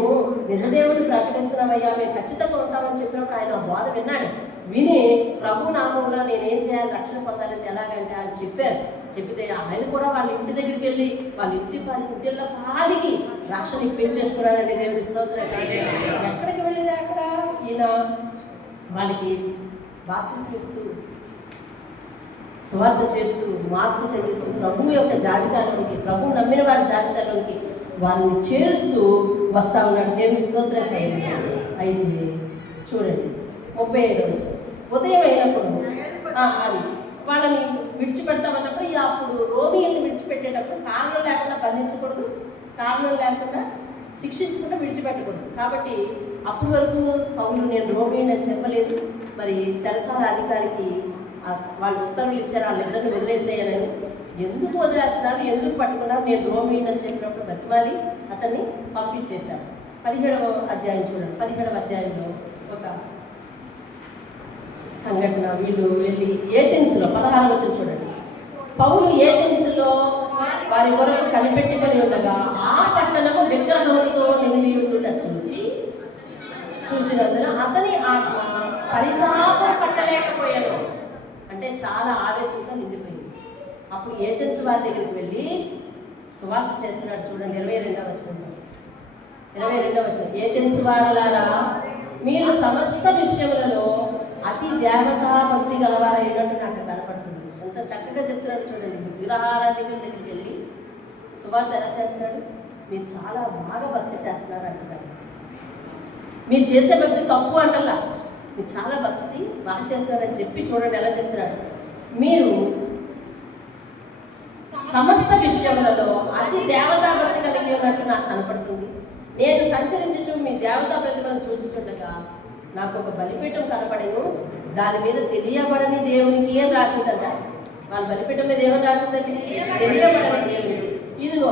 నిజదేవుని ప్రకటిస్తున్నామయ్యా, మేము ఖచ్చితంగా ఉంటామని చెప్పినప్పుడు ఆయన బోధ విన్నాడు. విని ప్రభు నామంలో నేనేం చేయాలి, రక్షణ పొందాలని ఎలాగంటే ఆయన చెప్పారు. చెప్పితే ఆయన కూడా వాళ్ళ ఇంటి దగ్గరికి వెళ్ళి వాళ్ళ ఇంటిలో పాదికి రక్షణ ఇప్పించేసుకున్నారండి. దేవుడి స్తోత్రం. ఎక్కడికి వెళ్ళేది అక్కడ ఈయన వాళ్ళకి బాప్తిస్మం ఇస్తూ సువార్త చేస్తూ మార్పు చెందిస్తూ ప్రభు యొక్క జాబితాలోనికి, ప్రభు నమ్మిన వారి జాబితాలోనికి వారిని చేరుస్తూ వస్తా ఉన్నాడు. దేవుడి స్తోత్రం. అయితే చూడండి 35వ వచనం. ఉదయం అయినప్పుడు అది వాళ్ళని విడిచిపెడతామన్నప్పుడు అప్పుడు రోమియోని విడిచిపెట్టేటప్పుడు కారణం లేకుండా బంధించకూడదు, కారణం లేకుండా శిక్షించకుండా విడిచిపెట్టకూడదు. కాబట్టి అప్పటి వరకు పౌలు నేను రోమియోని అని చెప్పలేదు. మరి చెరసాల అధికారికి వాళ్ళు ఉత్తర్వులు ఇచ్చారు, వాళ్ళిద్దరిని వదిలేసేయాలని. ఎందుకు వదిలేస్తున్నారు, ఎందుకు పట్టుకున్నారు, నేను రోమియోని అని చెప్పినప్పుడు బతిమాలి అతన్ని పంపించేశారు. 17వ అధ్యాయం చూడండి. 17వ అధ్యాయంలో ఒక సంఘటన. వీళ్ళు వెళ్ళి ఏథెన్సులో 16వ వచనం చూడండి. పౌలు ఏథెన్సులో వారి కొరకు కనిపెట్టుకొని ఉండగా ఆ పట్టణము విగ్రహములతో నిండి ఉండుట చూసినందున అతని ఆత్మ పరితాపం పట్టలేకపోయాను. అంటే చాలా ఆవేశంతో నిండిపోయింది. అప్పుడు ఏథెన్స్ వారి దగ్గరికి వెళ్ళి సువార్త చేస్తున్నాడు. చూడండి 22వ వచనం. 22వ వచనం. ఏథెన్స్ వారలారా, మీరు సమస్త విషయములలో అతి దేవతా భక్తి గలవారైనట్టు నాకు కనపడుతుంది. ఎంత చక్కగా చెప్తున్నాడు చూడండి. విగ్రహారాధికుల దగ్గరికి వెళ్ళి సువార్త ఎలా చేస్తున్నాడు? మీరు చాలా బాగా భక్తి చేస్తున్నారు అంటున్నారు. మీరు చేసే భక్తి తప్పు అంటల్లా, మీరు చాలా భక్తి బాగా చేస్తున్నారని చెప్పి చూడండి ఎలా చెప్తున్నాడు. మీరు సమస్త విషయములలో అతి దేవతా భక్తి కలిగి ఉన్నట్టు నాకు కనపడుతుంది. నేను సంచరించుచు మీ దేవతా ప్రతిమను చూచుచుండగా నాకు ఒక బలిపీఠం కనపడేను, దాని మీద తెలియబడని దేవునికి ఏం రాసిందంట. వాళ్ళ బలిపీఠం మీద ఏమని రాసిందంటే తెలియబడని దేవునికి. ఇదిగో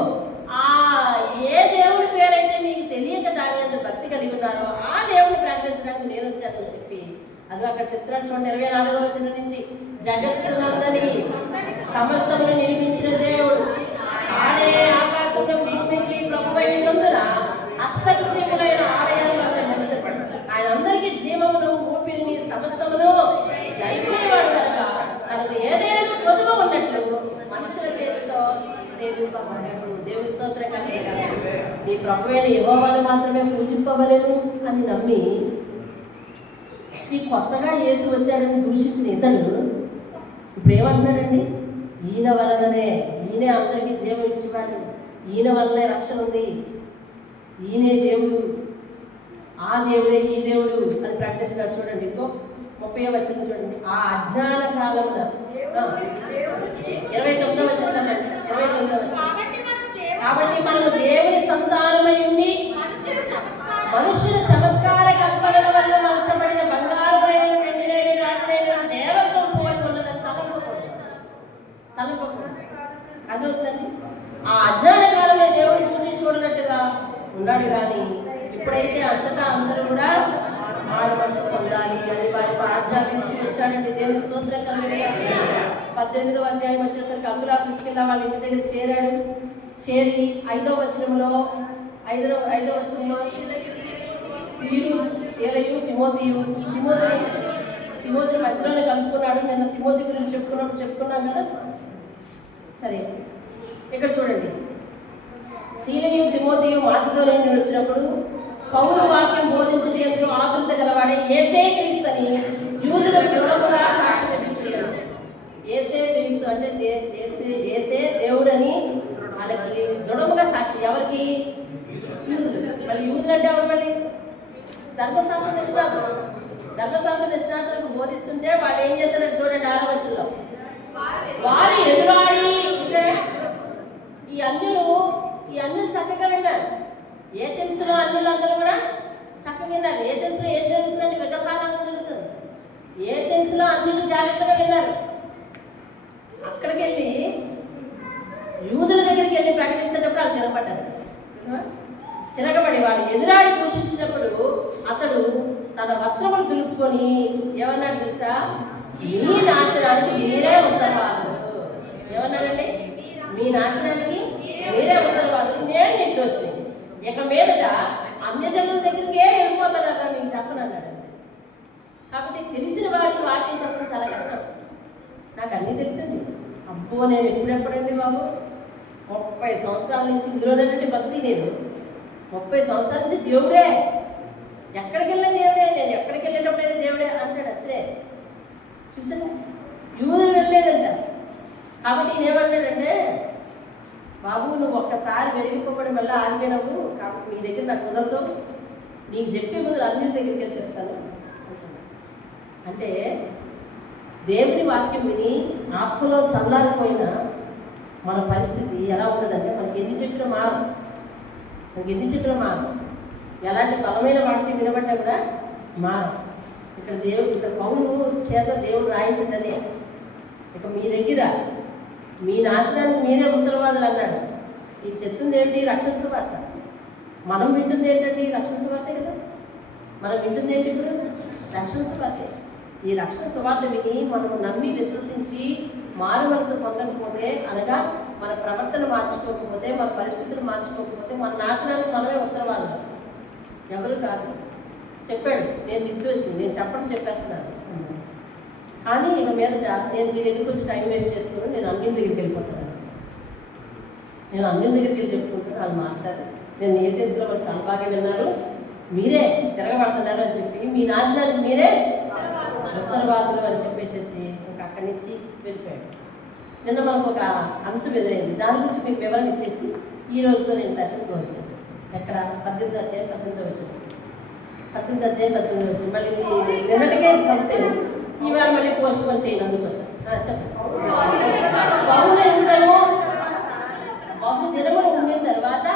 ఏ దేవుని పేరైతే మీకు తెలియక దాని మీద భక్తి కలిగి ఉన్నారో ఆ దేవుని ప్రకటించడానికి నేను వచ్చానని చెప్పి అది అక్కడ చిత్రాలు చూడండి. 24వ వచనం నుంచి, జగత్తునందని సమస్తమును నిర్మించిన దేవుడు ఆడే ఆకాశంలో భూమికి ప్రభువై ఉన్నందున హస్తకృతిములైన ఆలయాలను ఆయన అందరికీ జీవమును ఊపిరిని సమస్తమును దయచేవాడు కనుక తనకు ఏదైనా పొదుపు ఉన్నట్లు మనుషుల చేతితో సేవింపబడ్డాడు. దేవుని స్తోత్రం. కలిగి నీ ప్రభువైన యెహోవాను మాత్రమే పూజింపవలెను అని నమ్మి ఈ కొత్తగా యేసు వచ్చాడని దూషించిన ఇతను ఇప్పుడు ఏమంటున్నాడండి? ఈయన వలననే, ఈయనే అందరికీ జీవం ఇచ్చేవాడు, ఈయన వల్లనే రక్షణ ఉంది, ఈయనే దేవుడు, ఆ దేవుడే ఈ దేవుడు అని ప్రకటిస్తున్నాడు. చూడండి 30వ వచనం చూడండి. ఆ అజ్ఞాన కాలంలో 29వ వచనం చదవండి. 29వ వచనం. కాబట్టి మనము దేవుని సంతానమై ఉండి మనుషుల చమత్కార కల్పనల వల్ల మలచబడిన బంగారమైన వెండినైన రాతినైన దేవత్వం పోలి ఉన్నదని తలపకూడదు. అర్థమవుతుందండి? ఆ అజ్ఞాన కాలమే దేవుడు చూసి చూడనట్టుగా ఉన్నాడు. కానీ ఇప్పుడైతే అంతటా అందరూ కూడా మారు మనసు పొందాలి అని వాడికి ఆజ్ఞాపించి వచ్చాడండి. దేవుని స్తోత్రం కలిగి 18వ అధ్యాయం వచ్చేసరికి అంగుళా తీసుకెళ్ళా వాళ్ళ ఇంటి దగ్గర చేరాడు. చేరి 5వ వచనంలో శీలయు తిమోతియు మధ్యలోనే కలుపుకున్నాడు. నిన్న తిమోతి గురించి చెప్పుకున్నాం కదా. సరే, ఇక్కడ చూడండి. శీలయు తిమోతియు మాసిదోనియ నుండి వచ్చినప్పుడు పౌలు వాక్యం బోధించటంలో ఆతృత గలవాడే యేసే క్రీస్తుని యూదులకు దృఢముగా సాక్ష్యం ఇచ్చుచున్నాడు. యేసే క్రీస్తు అంటే యేసే దేవుడని వాళ్ళకి దృఢముగా సాక్ష్యం. ఎవరికి? యూదులు. మరి యూదులు అంటే ఎవరు? మళ్ళీ ధర్మశాస్త్ర నిష్ణాతులు. ధర్మశాస్త్ర నిష్ణాతులకు బోధిస్తుంటే వాళ్ళు ఏం చేశారంటే చూడండి 6వ వచనంలో, వారు ఎదురాడి ఈ అన్యులు చక్కగా విన్నారు. ఏ తెలుసులో అన్యులందరూ కూడా చక్కగా విన్నారు. ఏ తెలుసులో ఏం జరుగుతుందండి? విగ్రహారాధన జరుగుతుంది. ఏ తెలుసులో అన్యులు జాగ్రత్తగా విన్నారు. అక్కడికి వెళ్ళి యూదుల దగ్గరికి వెళ్ళి ప్రకటిస్తున్నప్పుడు వాళ్ళు తిరగబడ్డారు. తిరగబడి వారు ఎదురాడి దూషించినప్పుడు అతడు తన వస్త్రములు దులుపుకొని ఏమన్నాడు తెలుసా? మీ నాశనానికి మీరే ఉత్తరవాదులు. ఏమన్నాడండి? మీ నాశనానికి మీరే ఉత్తరవాదులు, నేను నిర్దోషిని. ఇక మీదట అన్యజనుల దగ్గరికే వెళ్ళిపోతాడరా మీకు చెప్పనన్నాడు. కాబట్టి తెలిసిన వారికి వాక్యం చెప్పడం చాలా కష్టం. నాకు అన్నీ తెలిసింది. అబ్బో నేను ఎప్పుడెప్పుడండి బాబు 30 సంవత్సరాల నుంచి ఇందులోనేనండి భక్తి. నేను 30 సంవత్సరాల నుంచి దేవుడే, ఎక్కడికి వెళ్ళిన దేవుడే, నేను ఎక్కడికి వెళ్ళేటప్పుడైనా దేవుడే అంటాడు. అంతే. చూసారా? యూదులు వెళ్ళలేదంట. కాబట్టి నేనేమంటాడంటే, బాబు నువ్వు ఒక్కసారి వెలిగిపోబడి మళ్ళీ ఆగిపోయినావు, కాబట్టి నీ దగ్గర నాకు కుదరదు, నీకు చెప్పే ముందు అన్నిటి దగ్గరికి వెళ్ళి చెప్తాను అంటే, దేవుని వాక్యం విని ఆత్మలో చల్లారిపోయిన మన పరిస్థితి ఎలా ఉంటుందంటే, మనకి ఎన్ని చెప్పినా మారం. ఎలాంటి బలమైన వాక్యం వినబడ్డా కూడా మారం. ఇక్కడ పౌలు చేత దేవుడు రాయించిందనే. ఇక మీ దగ్గర మీ నాశనానికి మీరే ఉత్తరవాదులు అన్నాడు. ఈ చెప్తుంది ఏంటి? రక్షణ సువార్త. మనం వింటుంది ఏంటండి? రక్షణ సువార్తే కదా. మనం వింటుంది ఏంటి ఇప్పుడు? రక్షణ సువార్తే. ఈ రక్షణ సువార్త విని మనము నమ్మి విశ్వసించి మారు మనసు పొందకపోతే, అనగా మన ప్రవర్తన మార్చుకోకపోతే, మన పరిస్థితులు మార్చుకోకపోతే మన నాశనానికి మనమే ఉత్తరవాదులు. ఎవరు కాదు. చెప్పాడు నేను నిర్దోషిని, నేను చెప్పేస్తున్నాను. కానీ ఇక మీదట నేను మీ దగ్గరికి వచ్చి టైం వేస్ట్ చేసుకుని నేను అన్యుల దగ్గరికి వెళ్ళిపోతున్నాను. నేను అన్యుల దగ్గరికి వెళ్ళి చెప్పుకుంటాను. వాళ్ళు మాట్లాడారు, నేను ఏ తెలుసులో వాళ్ళు చాలా బాగా విన్నారు, మీరే తిరగబడుతున్నారు అని చెప్పి మీ నాశనానికి మీరే ఉత్తరవాదులు అని చెప్పేసేసి ఇంకా అక్కడి నుంచి వెళ్ళిపోయాడు. నిన్న మనకు ఒక అంశం ఎదురైంది. దాని గురించి మీకు వివరణ ఇచ్చేసి ఈ రోజుతో నేను సెషన్ క్లోజ్ చేసేస్తాను. ఎక్కడ? 18వ అధ్యాయం 18వ వచనం. 18వ అధ్యాయం 19వ వచనం. మళ్ళీ నిన్నటికే సమస్య ఇవాళ మళ్ళీ పోస్ట్ పోన్ చేయండి. అందుకోసం చెప్పండి. బహు దినములు ఉండిన తర్వాత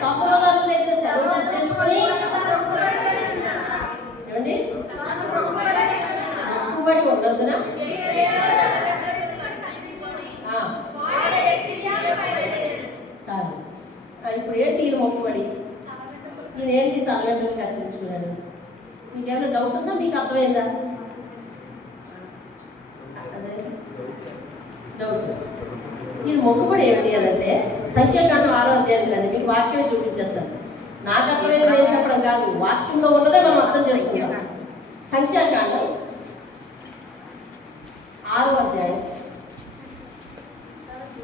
సహోదరుల దగ్గర సెలవు చేసుకొని ఏమండి మొక్కుబడి ఉన్నందున చాలు. ఇప్పుడు ఏంటి ఈయన మొక్కుబడి? ఈయన ఏంటి తలవేదనకి కత్తిరించుకున్నాడు? మీకు ఏమైనా డౌట్ ఉందా? మీకు అర్థమైందా? డౌట్. ఈయన మొక్కుబడి ఏమిటి అని అంటే, సంఖ్యాకాండం 6వ అధ్యాయం కండి. మీకు వాక్యమే చూపించేస్తాను. నాకు అర్థమైంది నేను చెప్పడం కాదు, వాక్యంలో ఉన్నదే మనం అర్థం చేసుకుంటాం. సంఖ్యాకాండం 6వ అధ్యాయం.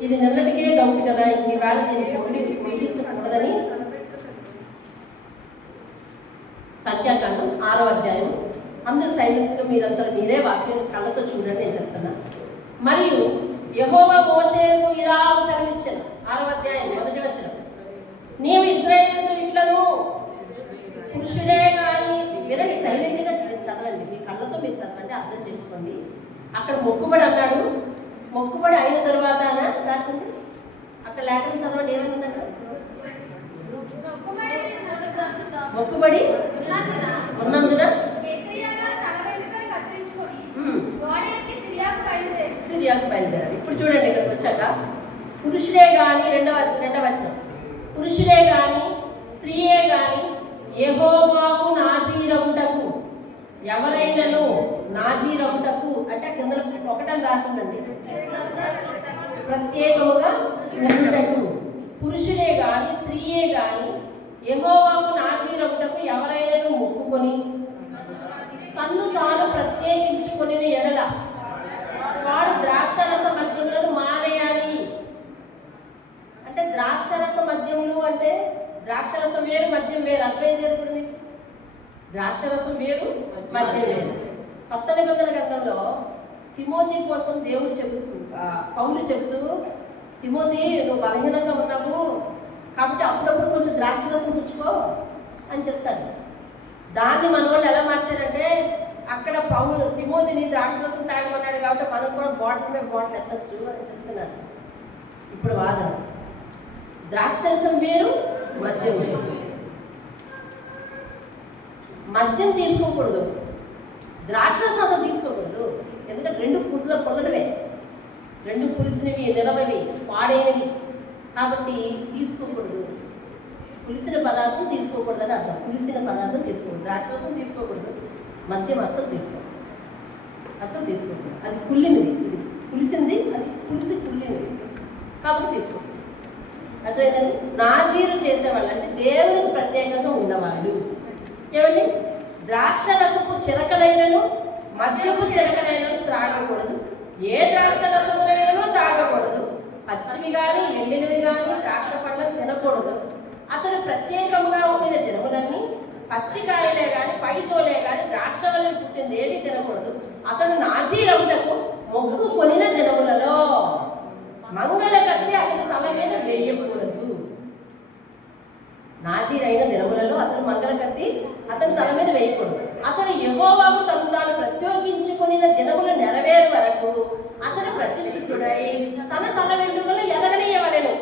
ఇది నిన్నటికే డౌట్ కదా, ఈ వేళ దీన్ని పొడిగించకూడదని సంఖ్యాకాండం 6వ అధ్యాయం. అందరూ సైలెన్స్గా మీరంతా మీరే వాక్యం కళ్ళతో చూడండి, నేను చెప్తున్నా. మరియు యెహోవా మోషేకు ఇలా సెలవిచ్చాను. 6వ అధ్యాయం 1వ వచనం. నీవు ఇశ్రాయేలు ఇట్లను పురుషుడే కానీ వినండి, సైలెంట్గా చదవండి, మీ కళ్ళతో మీరు చదవండి, అర్థం చేసుకోండి. అక్కడ మొక్కుబడి అన్నాడు. మొక్కుబడి అయిన తర్వాత రాసింది అక్కడ లేఖనం చదవండి. ఏమైంది అక్కడ? మొక్కుబడి ఉన్నందున సిరియాకు బయలుదేరాడు. ఇప్పుడు చూడండి ఇక్కడికి వచ్చాక, పురుషుడే కానీ రెండవ వచనం, పురుషుడే కానీ స్త్రీయే కానీ యెహోవాకు నాజీరవుటకు, ఎవరైనాను నాజీరవుటకు అంటే కింద ఒకటని రాసిందండి, ప్రత్యేకముగా ఉండుటకు. పురుషుడే కానీ స్త్రీయే కానీ యెహోవాకు నాజీరవుటకు ఎవరైనాను మొక్కుకొని తన్ను తాను ప్రత్యేకించుకొని ఎడల వాడు ద్రాక్షరస మద్యములను మానేయాలి. అంటే ద్రాక్షరస మద్యములు అంటే ద్రాక్షరసం వేరు, మద్యం ద్రాక్షరసం వేరు, మద్యం వేరు. కొత్త నిబంధన గ్రంథంలో తిమోతి కోసం దేవుడు పౌలు చెబుతూ, తిమోతి నువ్వు బలహీనంగా ఉన్నావు కాబట్టి అప్పుడప్పుడు కొంచెం ద్రాక్షరసం పుచ్చుకో అని చెప్తాడు. దాన్ని మన వాళ్ళు ఎలా మార్చారంటే, అక్కడ పౌలు తిమోతిని ద్రాక్షరసం తాగమన్నాడు కాబట్టి మనం కూడా బాటిల్ మీద బాటిల్ ఎత్తచ్చు అని చెప్తున్నారు. ఇప్పుడు వాదన ద్రాక్షరసం వేరు, మద్యం వేరు. మద్యం తీసుకోకూడదు, ద్రాక్షరసం అసలు తీసుకోకూడదు. ఎందుకంటే రెండు పుల్లనివే, రెండు పులిసినవి, నిలవవి, పాడైనవి కాబట్టి తీసుకోకూడదు. పులిసిన పదార్థం తీసుకోకూడదు అని అర్థం. పులిసిన పదార్థం తీసుకోకూడదు, ద్రాక్షరసం తీసుకోకూడదు, మద్యం అస్సలు తీసుకోకూడదు. అది కుళ్ళినది, ఇది పులిసింది, అది కుళ్ళినది కాబట్టి తీసుకోకూడదు. అదేంటంటే నాజీరు చేసేవాళ్ళు అంటే దేవునికి ప్రత్యేకంగా ఉన్నవాళ్ళు. ఏమండి, ద్రాక్షరసపు చిలకలైనను మద్యపు చిలకలైనను త్రాగకూడదు, ఏ ద్రాక్షరసములైనను తాగకూడదు, పచ్చివి కానీ ఎండినవి కానీ ద్రాక్ష పండ్లను తినకూడదు. అతడు ప్రత్యేకంగా ఉండిన దినములన్నీ పచ్చికాయలే కానీ పైతోలే కానీ ద్రాక్ష వలన పుట్టింది ఏది తినకూడదు. అతడు నాజీరవుటకు మొక్కు కొనిన దినములలో మంగళ కత్తి అతని తల మీద వేయకూడదు. నాజీరైన దినములలో అతడు మంగళ కత్తి అతని తల మీద వేయకూడదు. అతడు యెహోవాకు తను తాను ప్రత్యేకించుకున్న దినములు నెరవేరు వరకు అతడు ప్రతిష్ఠితుడై తన తల వెంట్రుకలు ఎదగనీయవలెను.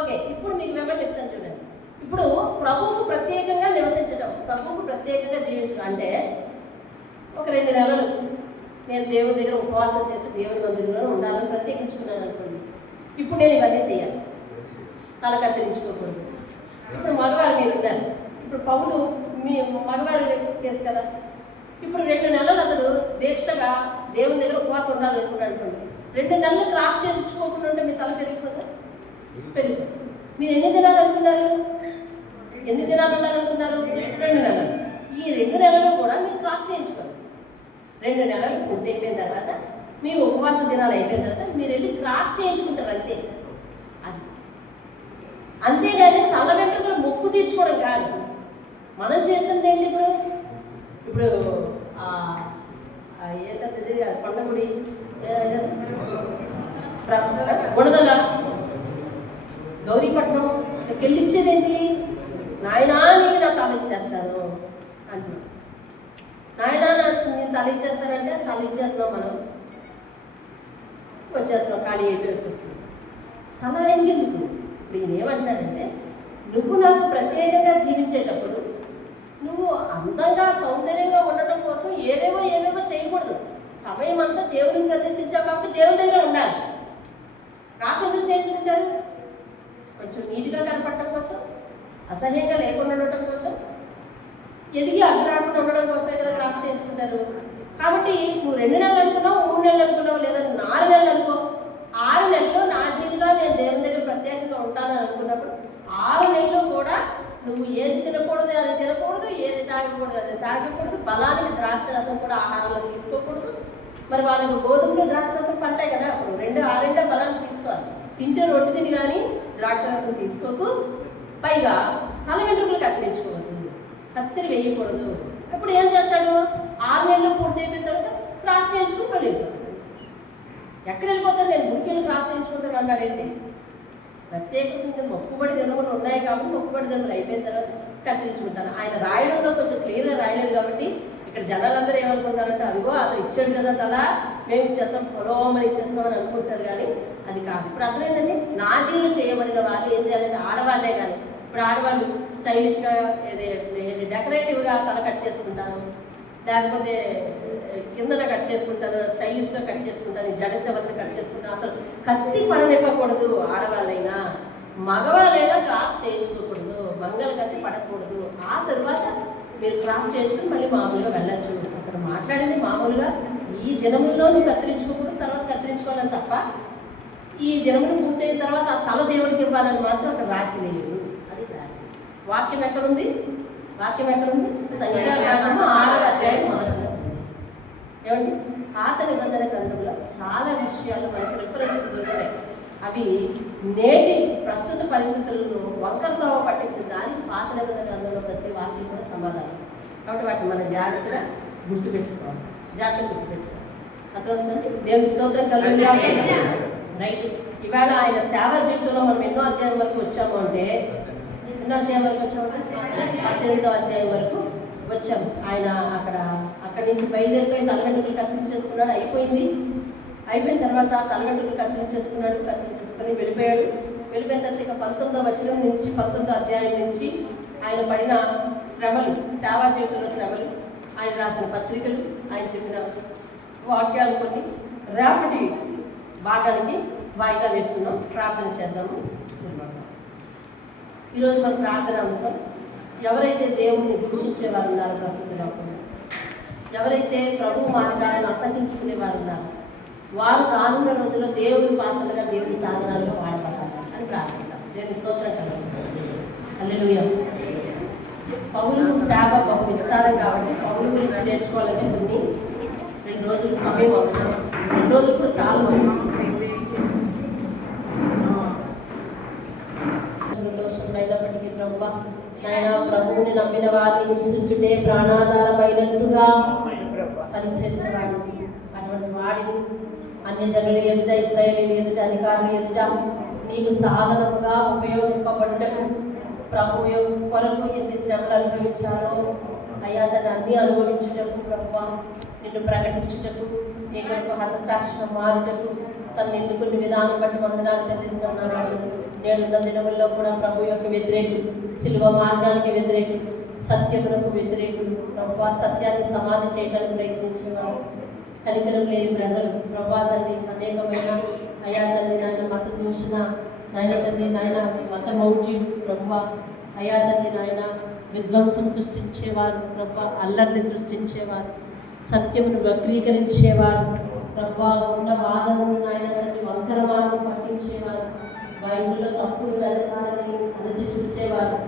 ఓకే, ఇప్పుడు మీకు వివరిస్తాను చూడండి. ఇప్పుడు ప్రభువుకు ప్రత్యేకంగా నివసించడం, ప్రభువుకు ప్రత్యేకంగా జీవించడం అంటే ఒక 2 నెలలు నేను దేవుని దగ్గర ఉపవాసం చేసి దేవుని మందిరంలో ఉండాలని ప్రత్యేకించుకున్నాను అనుకోండి. ఇప్పుడు నేను ఇవన్నీ చేయాలి, తల కత్తిరించుకోకూడదు. ఇప్పుడు మగవారు మీరు ఉన్నారు, ఇప్పుడు పౌలు మీ మగవారి కేసు కదా. ఇప్పుడు 2 నెలలు అతడు దీక్షగా దేవుని దగ్గర ఉపవాసం ఉండాలనుకున్నాడు అనుకోండి. 2 నెలలు క్రాఫ్ట్ చేయించుకోకుండా ఉంటే మీ తల పెరిగిపోతుందా? పెరిగిపోతుంది. మీరు ఎన్ని దినాలు అనుకున్నారు? ఎన్ని దినాలు ఉండాలనుకున్నారు? 2 నెలలు. ఈ 2 నెలలు కూడా మీరు క్రాఫ్ట్ చేయించుకోండి. 2 నెలలు పూర్తి అయిపోయిన తర్వాత మీ ఉపవాస దినాలు అయిపోయిన తర్వాత మీరు వెళ్ళి క్రాఫ్ట్ చేయించుకుంటారు అంతే. అది అంతేగాని తల వెంట్రుకలు మొక్కు తీర్చుకోవడం కాదు. మనం చేస్తుంది ఏంటి? ఇప్పుడు ఏంటంటే కొండగుడి గుణదల గౌరీపట్నం ఇక్కడికి ఇచ్చేదేంటి? నాయనా నీకు నా తల ఇచ్చేస్తాను అంటున్నాను. నాయనా నేను తల ఇచ్చేస్తానంటే తల ఇచ్చేస్తున్నాం, మనం వచ్చేస్తున్నాం, ఖాళీ అయిపోయి వచ్చేస్తున్నాం. తల ఎందుకు? ఇప్పుడు ఈయన ఏమంటాడంటే, నువ్వు నాకు ప్రత్యేకంగా జీవించేటప్పుడు నువ్వు అందంగా సౌందర్యంగా ఉండటం కోసం ఏవేవో చేయకూడదు. సమయం అంతా దేవుడిని ప్రదర్శించావు కాబట్టి దేవుడి దగ్గర ఉండాలి. ఎందుకు చేయించుకుంటారు? కొంచెం నీట్గా కనపడటం కోసం, అసహ్యంగా లేకుండా ఉండటం కోసం, ఎదిగి అడ్డు రాకుండా ఉండడం కోసమే కదా క్రాఫ్ట్ చేయించుకుంటారు. కాబట్టి నువ్వు 2 నెలలు అనుకున్నావు, 3 నెలలు అనుకున్నావు, లేదా 4 నెలలు అనుకో. 6 నెలలు నా జీవితంగా నేను దేవుని దగ్గర ప్రత్యేకంగా ఉంటానని అనుకున్నప్పుడు 6 నెలలు కూడా నువ్వు ఏది తినకూడదు అది తినకూడదు, ఏది తాగకూడదు అది తాగకూడదు. బలానికి ద్రాక్షరసం కూడా ఆహారంలో తీసుకోకూడదు. మరి వాళ్ళకి గోధుమలు ద్రాక్షరసం పంటాయి కదా, అప్పుడు 2 బలాన్ని తీసుకోవాలి. తింటే రొట్టె తిని కానీ ద్రాక్షరసం తీసుకోకు. పైగా తల వెంట్రుకలు కత్తిరించుకోవద్దు, కత్తిరి వేయకూడదు. ఇప్పుడు ఏం చేస్తాడు? 6 నెలలు పూర్తి అయిపోయిన తర్వాత క్రాఫ్ట్ చేయించుకుని మళ్ళీ ఎక్కడ వెళ్ళిపోతాడు? నేను గుడికి క్రాఫ్ట్ చేయించుకుంటాను అన్నాడేంటి? ప్రత్యేకంగా మొక్కుబడి దినములు ఉన్నాయి కాబట్టి మొక్కుబడి దినములు అయిపోయిన తర్వాత కత్తిరించుకుంటాను. ఆయన రాయడంలో కొంచెం క్లియర్గా రాయలేదు కాబట్టి ఇక్కడ జనాలందరూ ఏమనుకుంటారంటే, అదిగో అతను ఇచ్చాడు కదా తల, మేము ఇచ్చేస్తాం, పొలోమని ఇచ్చేస్తామని అనుకుంటారు. కానీ అది కాదు. ఇప్పుడు అతను ఏంటంటే, నాజీలు చేయబడిన వాళ్ళు ఏం చేయాలంటే ఆడవాళ్ళే. కానీ ఇప్పుడు ఆడవాళ్ళు స్టైలిష్గా డెకరేటివ్గా తల కట్ చేసుకుంటారు, లేకపోతే కిందన కట్ చేసుకుంటారు, స్టైలిష్గా కట్ చేసుకుంటారు, జడ చవరిని కట్ చేసుకుంటారు. అసలు కత్తి పడనివ్వకూడదు. ఆడవాళ్ళైనా మగవాళ్ళైనా క్రాఫ్ట్ చేయించుకోకూడదు, మంగళ కత్తి పడకూడదు. ఆ తర్వాత మీరు క్రాఫ్ట్ చేయించుకుని మళ్ళీ మామూలుగా వెళ్ళచ్చు. అక్కడ మాట్లాడింది మామూలుగా ఈ దినముల్లో నువ్వు కత్తిరించుకోకూడదు, తర్వాత కత్తిరించుకోవాలని తప్ప ఈ దినములు పూర్తయిన తర్వాత ఆ తల దేవుడికి ఇవ్వాలని మాత్రం అక్కడ రాసి వేయదు. అది వాక్యం ఎక్కడుంది? సంఖ్యాకాండము 6వ అధ్యాయం 1. ఏమండి, పాత నిబంధన గ్రంథంలో చాలా విషయాలు మనకి రిఫరెన్స్ దొరుకుతాయి. అవి నేటి ప్రస్తుత పరిస్థితులను వంకరతో పట్టించిన దానికి పాత నిబంధన గ్రంథంలో ప్రతి వాక్యం కూడా సమాధానం. కాబట్టి వాటిని మనం జాగ్రత్తగా గుర్తుపెట్టుకోవాలి. అర్థమవుతుందండి. దేవుని స్తోత్రం కలుగుతుంది. రైట్. ఇవాళ ఆయన సేవా జీవితంలో మనం ఎన్నో అధ్యాయం వరకు వచ్చాము అంటే, ఎన్నో అధ్యాయం వరకు వచ్చామంటే 18వ అధ్యాయం వరకు వచ్చాము. ఆయన అక్కడి నుంచి బయలుదేరిపోయి తలగంటులు కత్తిరించేసుకున్నాడు. అయిపోయిన తర్వాత తలగంటులు కత్తిరించేసుకొని వెళ్ళిపోయాడు. వెళ్ళిపోయిన తర్వాత ఇక 19వ వచనం నుంచి 19వ అధ్యాయం నుంచి ఆయన పడిన శ్రమలు, సేవా జీవితంలో శ్రమలు, ఆయన రాసిన పత్రికలు, ఆయన చెప్పిన వాక్యాలు కొన్ని రేపటి భాగానికి వాయిదా వేస్తున్నాం. ప్రార్థన చేద్దాము. ఈరోజు మన ప్రార్థన అంశం, ఎవరైతే దేవుణ్ణి దూషించేవారు ఉన్నారో ప్రస్తుతం, ఎవరైతే ప్రభు మార్గాలను అసహించుకునే వారు ఉన్నారు, వారు రానున్న రోజుల్లో దేవుని పాత్రలుగా దేవుని సాధనాలుగా వాడబడాలి అని ప్రార్థిస్తాం. దేవుని స్తోత్రం కలుగుతుంది. హల్లెలూయా. పౌలు సేవ బహు విస్తారం కాబట్టి పౌలు గురించి నేర్చుకోవాలని కొన్ని 2 రోజులు సమయం అవసరం. 2 రోజులు కూడా చాలా దోషములైనప్పటికీ ప్రభువుని నమ్మిన వారిని హింసించుటే ప్రాణాధారమైనట్టుగా పనిచేసిన వాడు. అటువంటి వాడిని అన్యజనుల ఎదుట, ఇశ్రాయేలీయుల ఎదుట, అధికారుల ఎదుట నీకు సాధనముగా ఉపయోగింపబడుటకు ప్రభువు కొరకు ఎన్ని శ్రమలు అనుభవించాలో అయ్యా, దాన్ని అన్ని అనుభవించుటకు ప్రభువా, నిన్ను ప్రకటించుటకు, నీ కొరకు హతసాక్షిగా మారుటకు తను ఎన్నుకున్న విధానం బట్టి వందనాలు చెల్లిస్తున్నాను. నేడున్న దినముల్లో కూడా ప్రభు యొక్క వ్యతిరేకులు, శిలువ మార్గానికి వ్యతిరేకులు, సత్యములకు వ్యతిరేకులు ప్రభువా, సత్యాన్ని సమాధి చేయడానికి ప్రయత్నించేవారు, కనికరం లేని ప్రజలు ప్రభువా తండ్రి, అనేకమైన అయ్యా తండ్రి నాయన మత దూషణ, నాయన తండ్రి నాయన మత మౌఢ్యం ప్రభువా, అయ్యా తండ్రి నాయన విధ్వంసం సృష్టించేవారు ప్రభువా, అల్లరిని సృష్టించేవారు, సత్యమును వక్రీకరించేవారు ప్రభువా, ఉన్న వాదనను నాయన తండ్రి వంకరవాదను పట్టించేవారు, బైబిల్లో తప్పులు వెనకాలని అలచి చూసేవారు,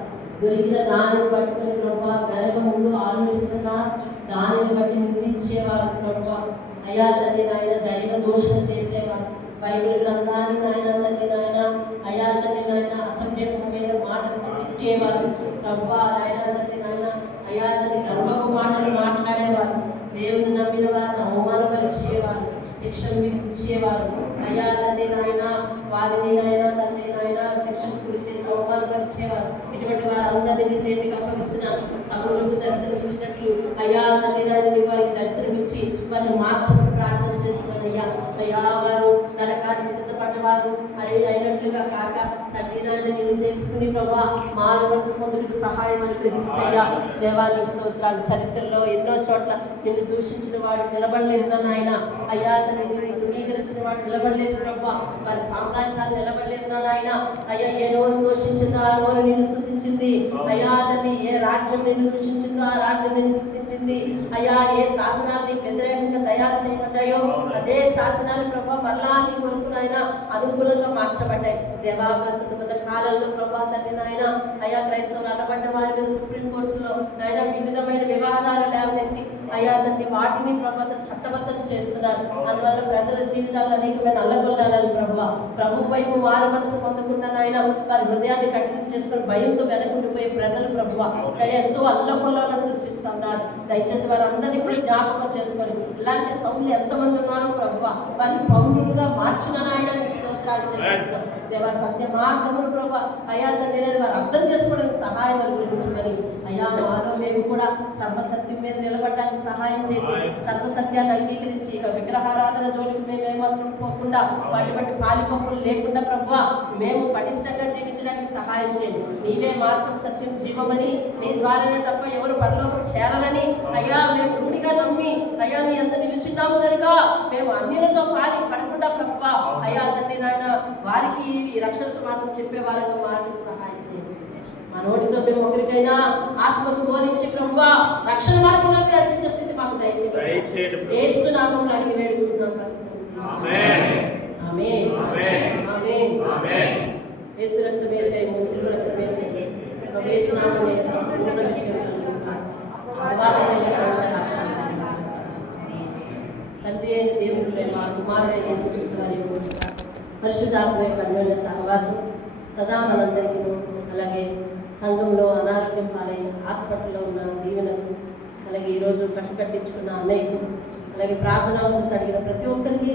దొరికిన దానిని పట్టుకుని ప్రభువా వెనక ముందు ఆలోచించగా దానిని బట్టి నిందించేవారు ప్రభువా, అయ్యా తండ్రి నాయన దైవ దోషణ చేసేవారు, బైబిల్ గ్రంథాన్ని నాయన తండ్రి నాయన అయ్యా తండ్రి నాయన అసభ్యమైన మాటలతో తిట్టేవారు ప్రభువా, నాయన తండ్రి నాయన అయ్యా తండ్రి గర్వపు మాటలు మాట్లాడేవారు, దేవుని నమ్మిన వారిని అవమానపరిచేవారు, శిక్షణ విధించేవారు, అయ్యా తండ్రి నాయన వారిని నాయన తండ్రి నాయన శిక్షణకు గురి చేసి అవమానపరిచేవారు. ఇటువంటి వారందరినీ చేతికి అప్పగిస్తున్నాను. సభలకు దర్శనమిచ్చినట్లు అయ్యా తండ్రి నాయన వారికి దర్శనమిచ్చి వారిని మార్చమని ప్రార్థన చేస్తున్నాను. అయ్యా వారు నరకానికి సిద్ధపడ్డవారు అని అయినట్లుగా కాక తండ్రి నాయన నిన్ను తెలుసుకుని ప్రభా మారు మనసు పొందుకు సహాయం అని గ్రహించయ్యా. దేవాలయ స్తోత్రాలు. చరిత్రలో ఎన్నో చోట్ల నిన్ను దూషించిన వాడు నిలబడలేదు నాయన, అయ్యా ధృవీకరించిన వాడు నిలబడలేదు ప్రభా, వారి సామ్రాజ్యాలు నిలబడలేదు నాయన. అయ్యా ఏ రోజు దూషించిందో ఆ రోజు నిన్ను స్తుతించింది. అయ్యా తండ్రి ఏ రాజ్యం నిన్ను దూషించిందో ఆ రాజ్యం నిన్ను స్తుతించింది. అయ్యా ఏ శాసనాలు నీకు వ్యతిరేకంగా తయారు చేయబడ్డాయో అదే శాసనాలు ప్రభా మరలా నీ కొరకు నాయన అనుకూలంగా మార్చబడ్డాయి. దేవా ప్రస్తుతమైన కాలంలో ప్రభా తండ్రి నాయన అయ్యా క్రైస్తవులు అనబడ్డ వారి మీద సుప్రీంకోర్టులో నాయన వివిధమైన వివాదాలు లేవనెత్తి అయ్యా తండ్రి వాటిని ప్రభా చట్టబద్ధం చేస్తున్నారు. అందువల్ల ప్రజల జీవితాలు అనేకమైన అల్లగొల్లాలని ప్రభు వైపు వారి మనసు పొందకుండా నాయన వారి హృదయాన్ని కఠినం చేసుకొని భయంతో వెనకుండిపోయే ప్రజలు ప్రభువా ఎంతో అల్లకొల్లాలను సృష్టిస్తున్నారు. దయచేసి వారు అందరినీ కూడా జ్ఞాపకం చేసుకొని ఇలాంటి సౌండ్లు ఎంతమంది ఉన్నారో ప్రభువా వారిని పౌరులుగా మార్చిన నాయన స్తోత్రాలు చేస్తున్నాం. దేవా సత్య మార్గములు ప్రభా అయ్యా తండ్రి వారు అర్థం చేసుకోవడానికి సహాయం అనుగ్రహించమని అయ్యా మాలో మేము కూడా సర్వసత్యం మీద నిలబడడానికి సహాయం చేసి సర్వసత్యాన్ని అంగీకరించి విగ్రహారాధన జోలికి మేము ఏమాత్రం పోకుండా వాటి బట్టి పాలిపంపులు లేకుండా ప్రభువా మేము పటిష్టంగా జీవించడానికి సహాయం చేయండి. నీవే మార్గం సత్యం జీవమని నీ ద్వారానే తప్ప ఎవరు పరలోకం చేరాలని అయ్యా మేము రూఢిగా నమ్మి అయ్యా నీ అంత నిలుచున్నాము కనుక మేము అన్యులతో పాలి పడకుండా ప్రభువా అయ్యా తండ్రి నాయన వారికి ఈ రక్షణ సమార్థం చెప్పే వారికి వారికి సహాయం చేయండి. మా నోటితో మేము ఒకరికైనా ఆత్మకు బోధించి ప్రభువా రక్షణ మార్గంలోకి నడిపించే స్థితి మాకు దయచేయండి. యేసు నామములో అడిగి వేడుకుంటున్నాం. ఆమేన్ ఆమేన్ ఆమేన్ ఆమేన్. యేసు రక్తమే జయము, యేసు రక్తమే జయము. యేసు నామములో సంపూర్ణ విజయం తండ్రి అయిన దేవుడు మా కుమారుడైన యేసుక్రీస్తు వారి పరిశుద్ధాత్మ యొక్క అన్యోన్య సహవాసం సదా మనందరికీ, అలాగే సంఘంలో అనారోగ్యం పాలై హాస్పిటల్లో ఉన్న దీవెనకు అలాగే ఈరోజు కట్టించుకున్న అన్నయ్యకు, అలాగే ప్రార్థన అవసరం అడిగిన ప్రతి ఒక్కరికి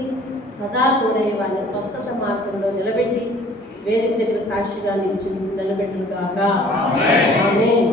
సదా తోడే వారిని స్వస్థత మార్గంలో నిలబెట్టి వేదిక దగ్గర సాక్షిగా నిలిచి నిలబెట్టుగాక. ఆమేన్.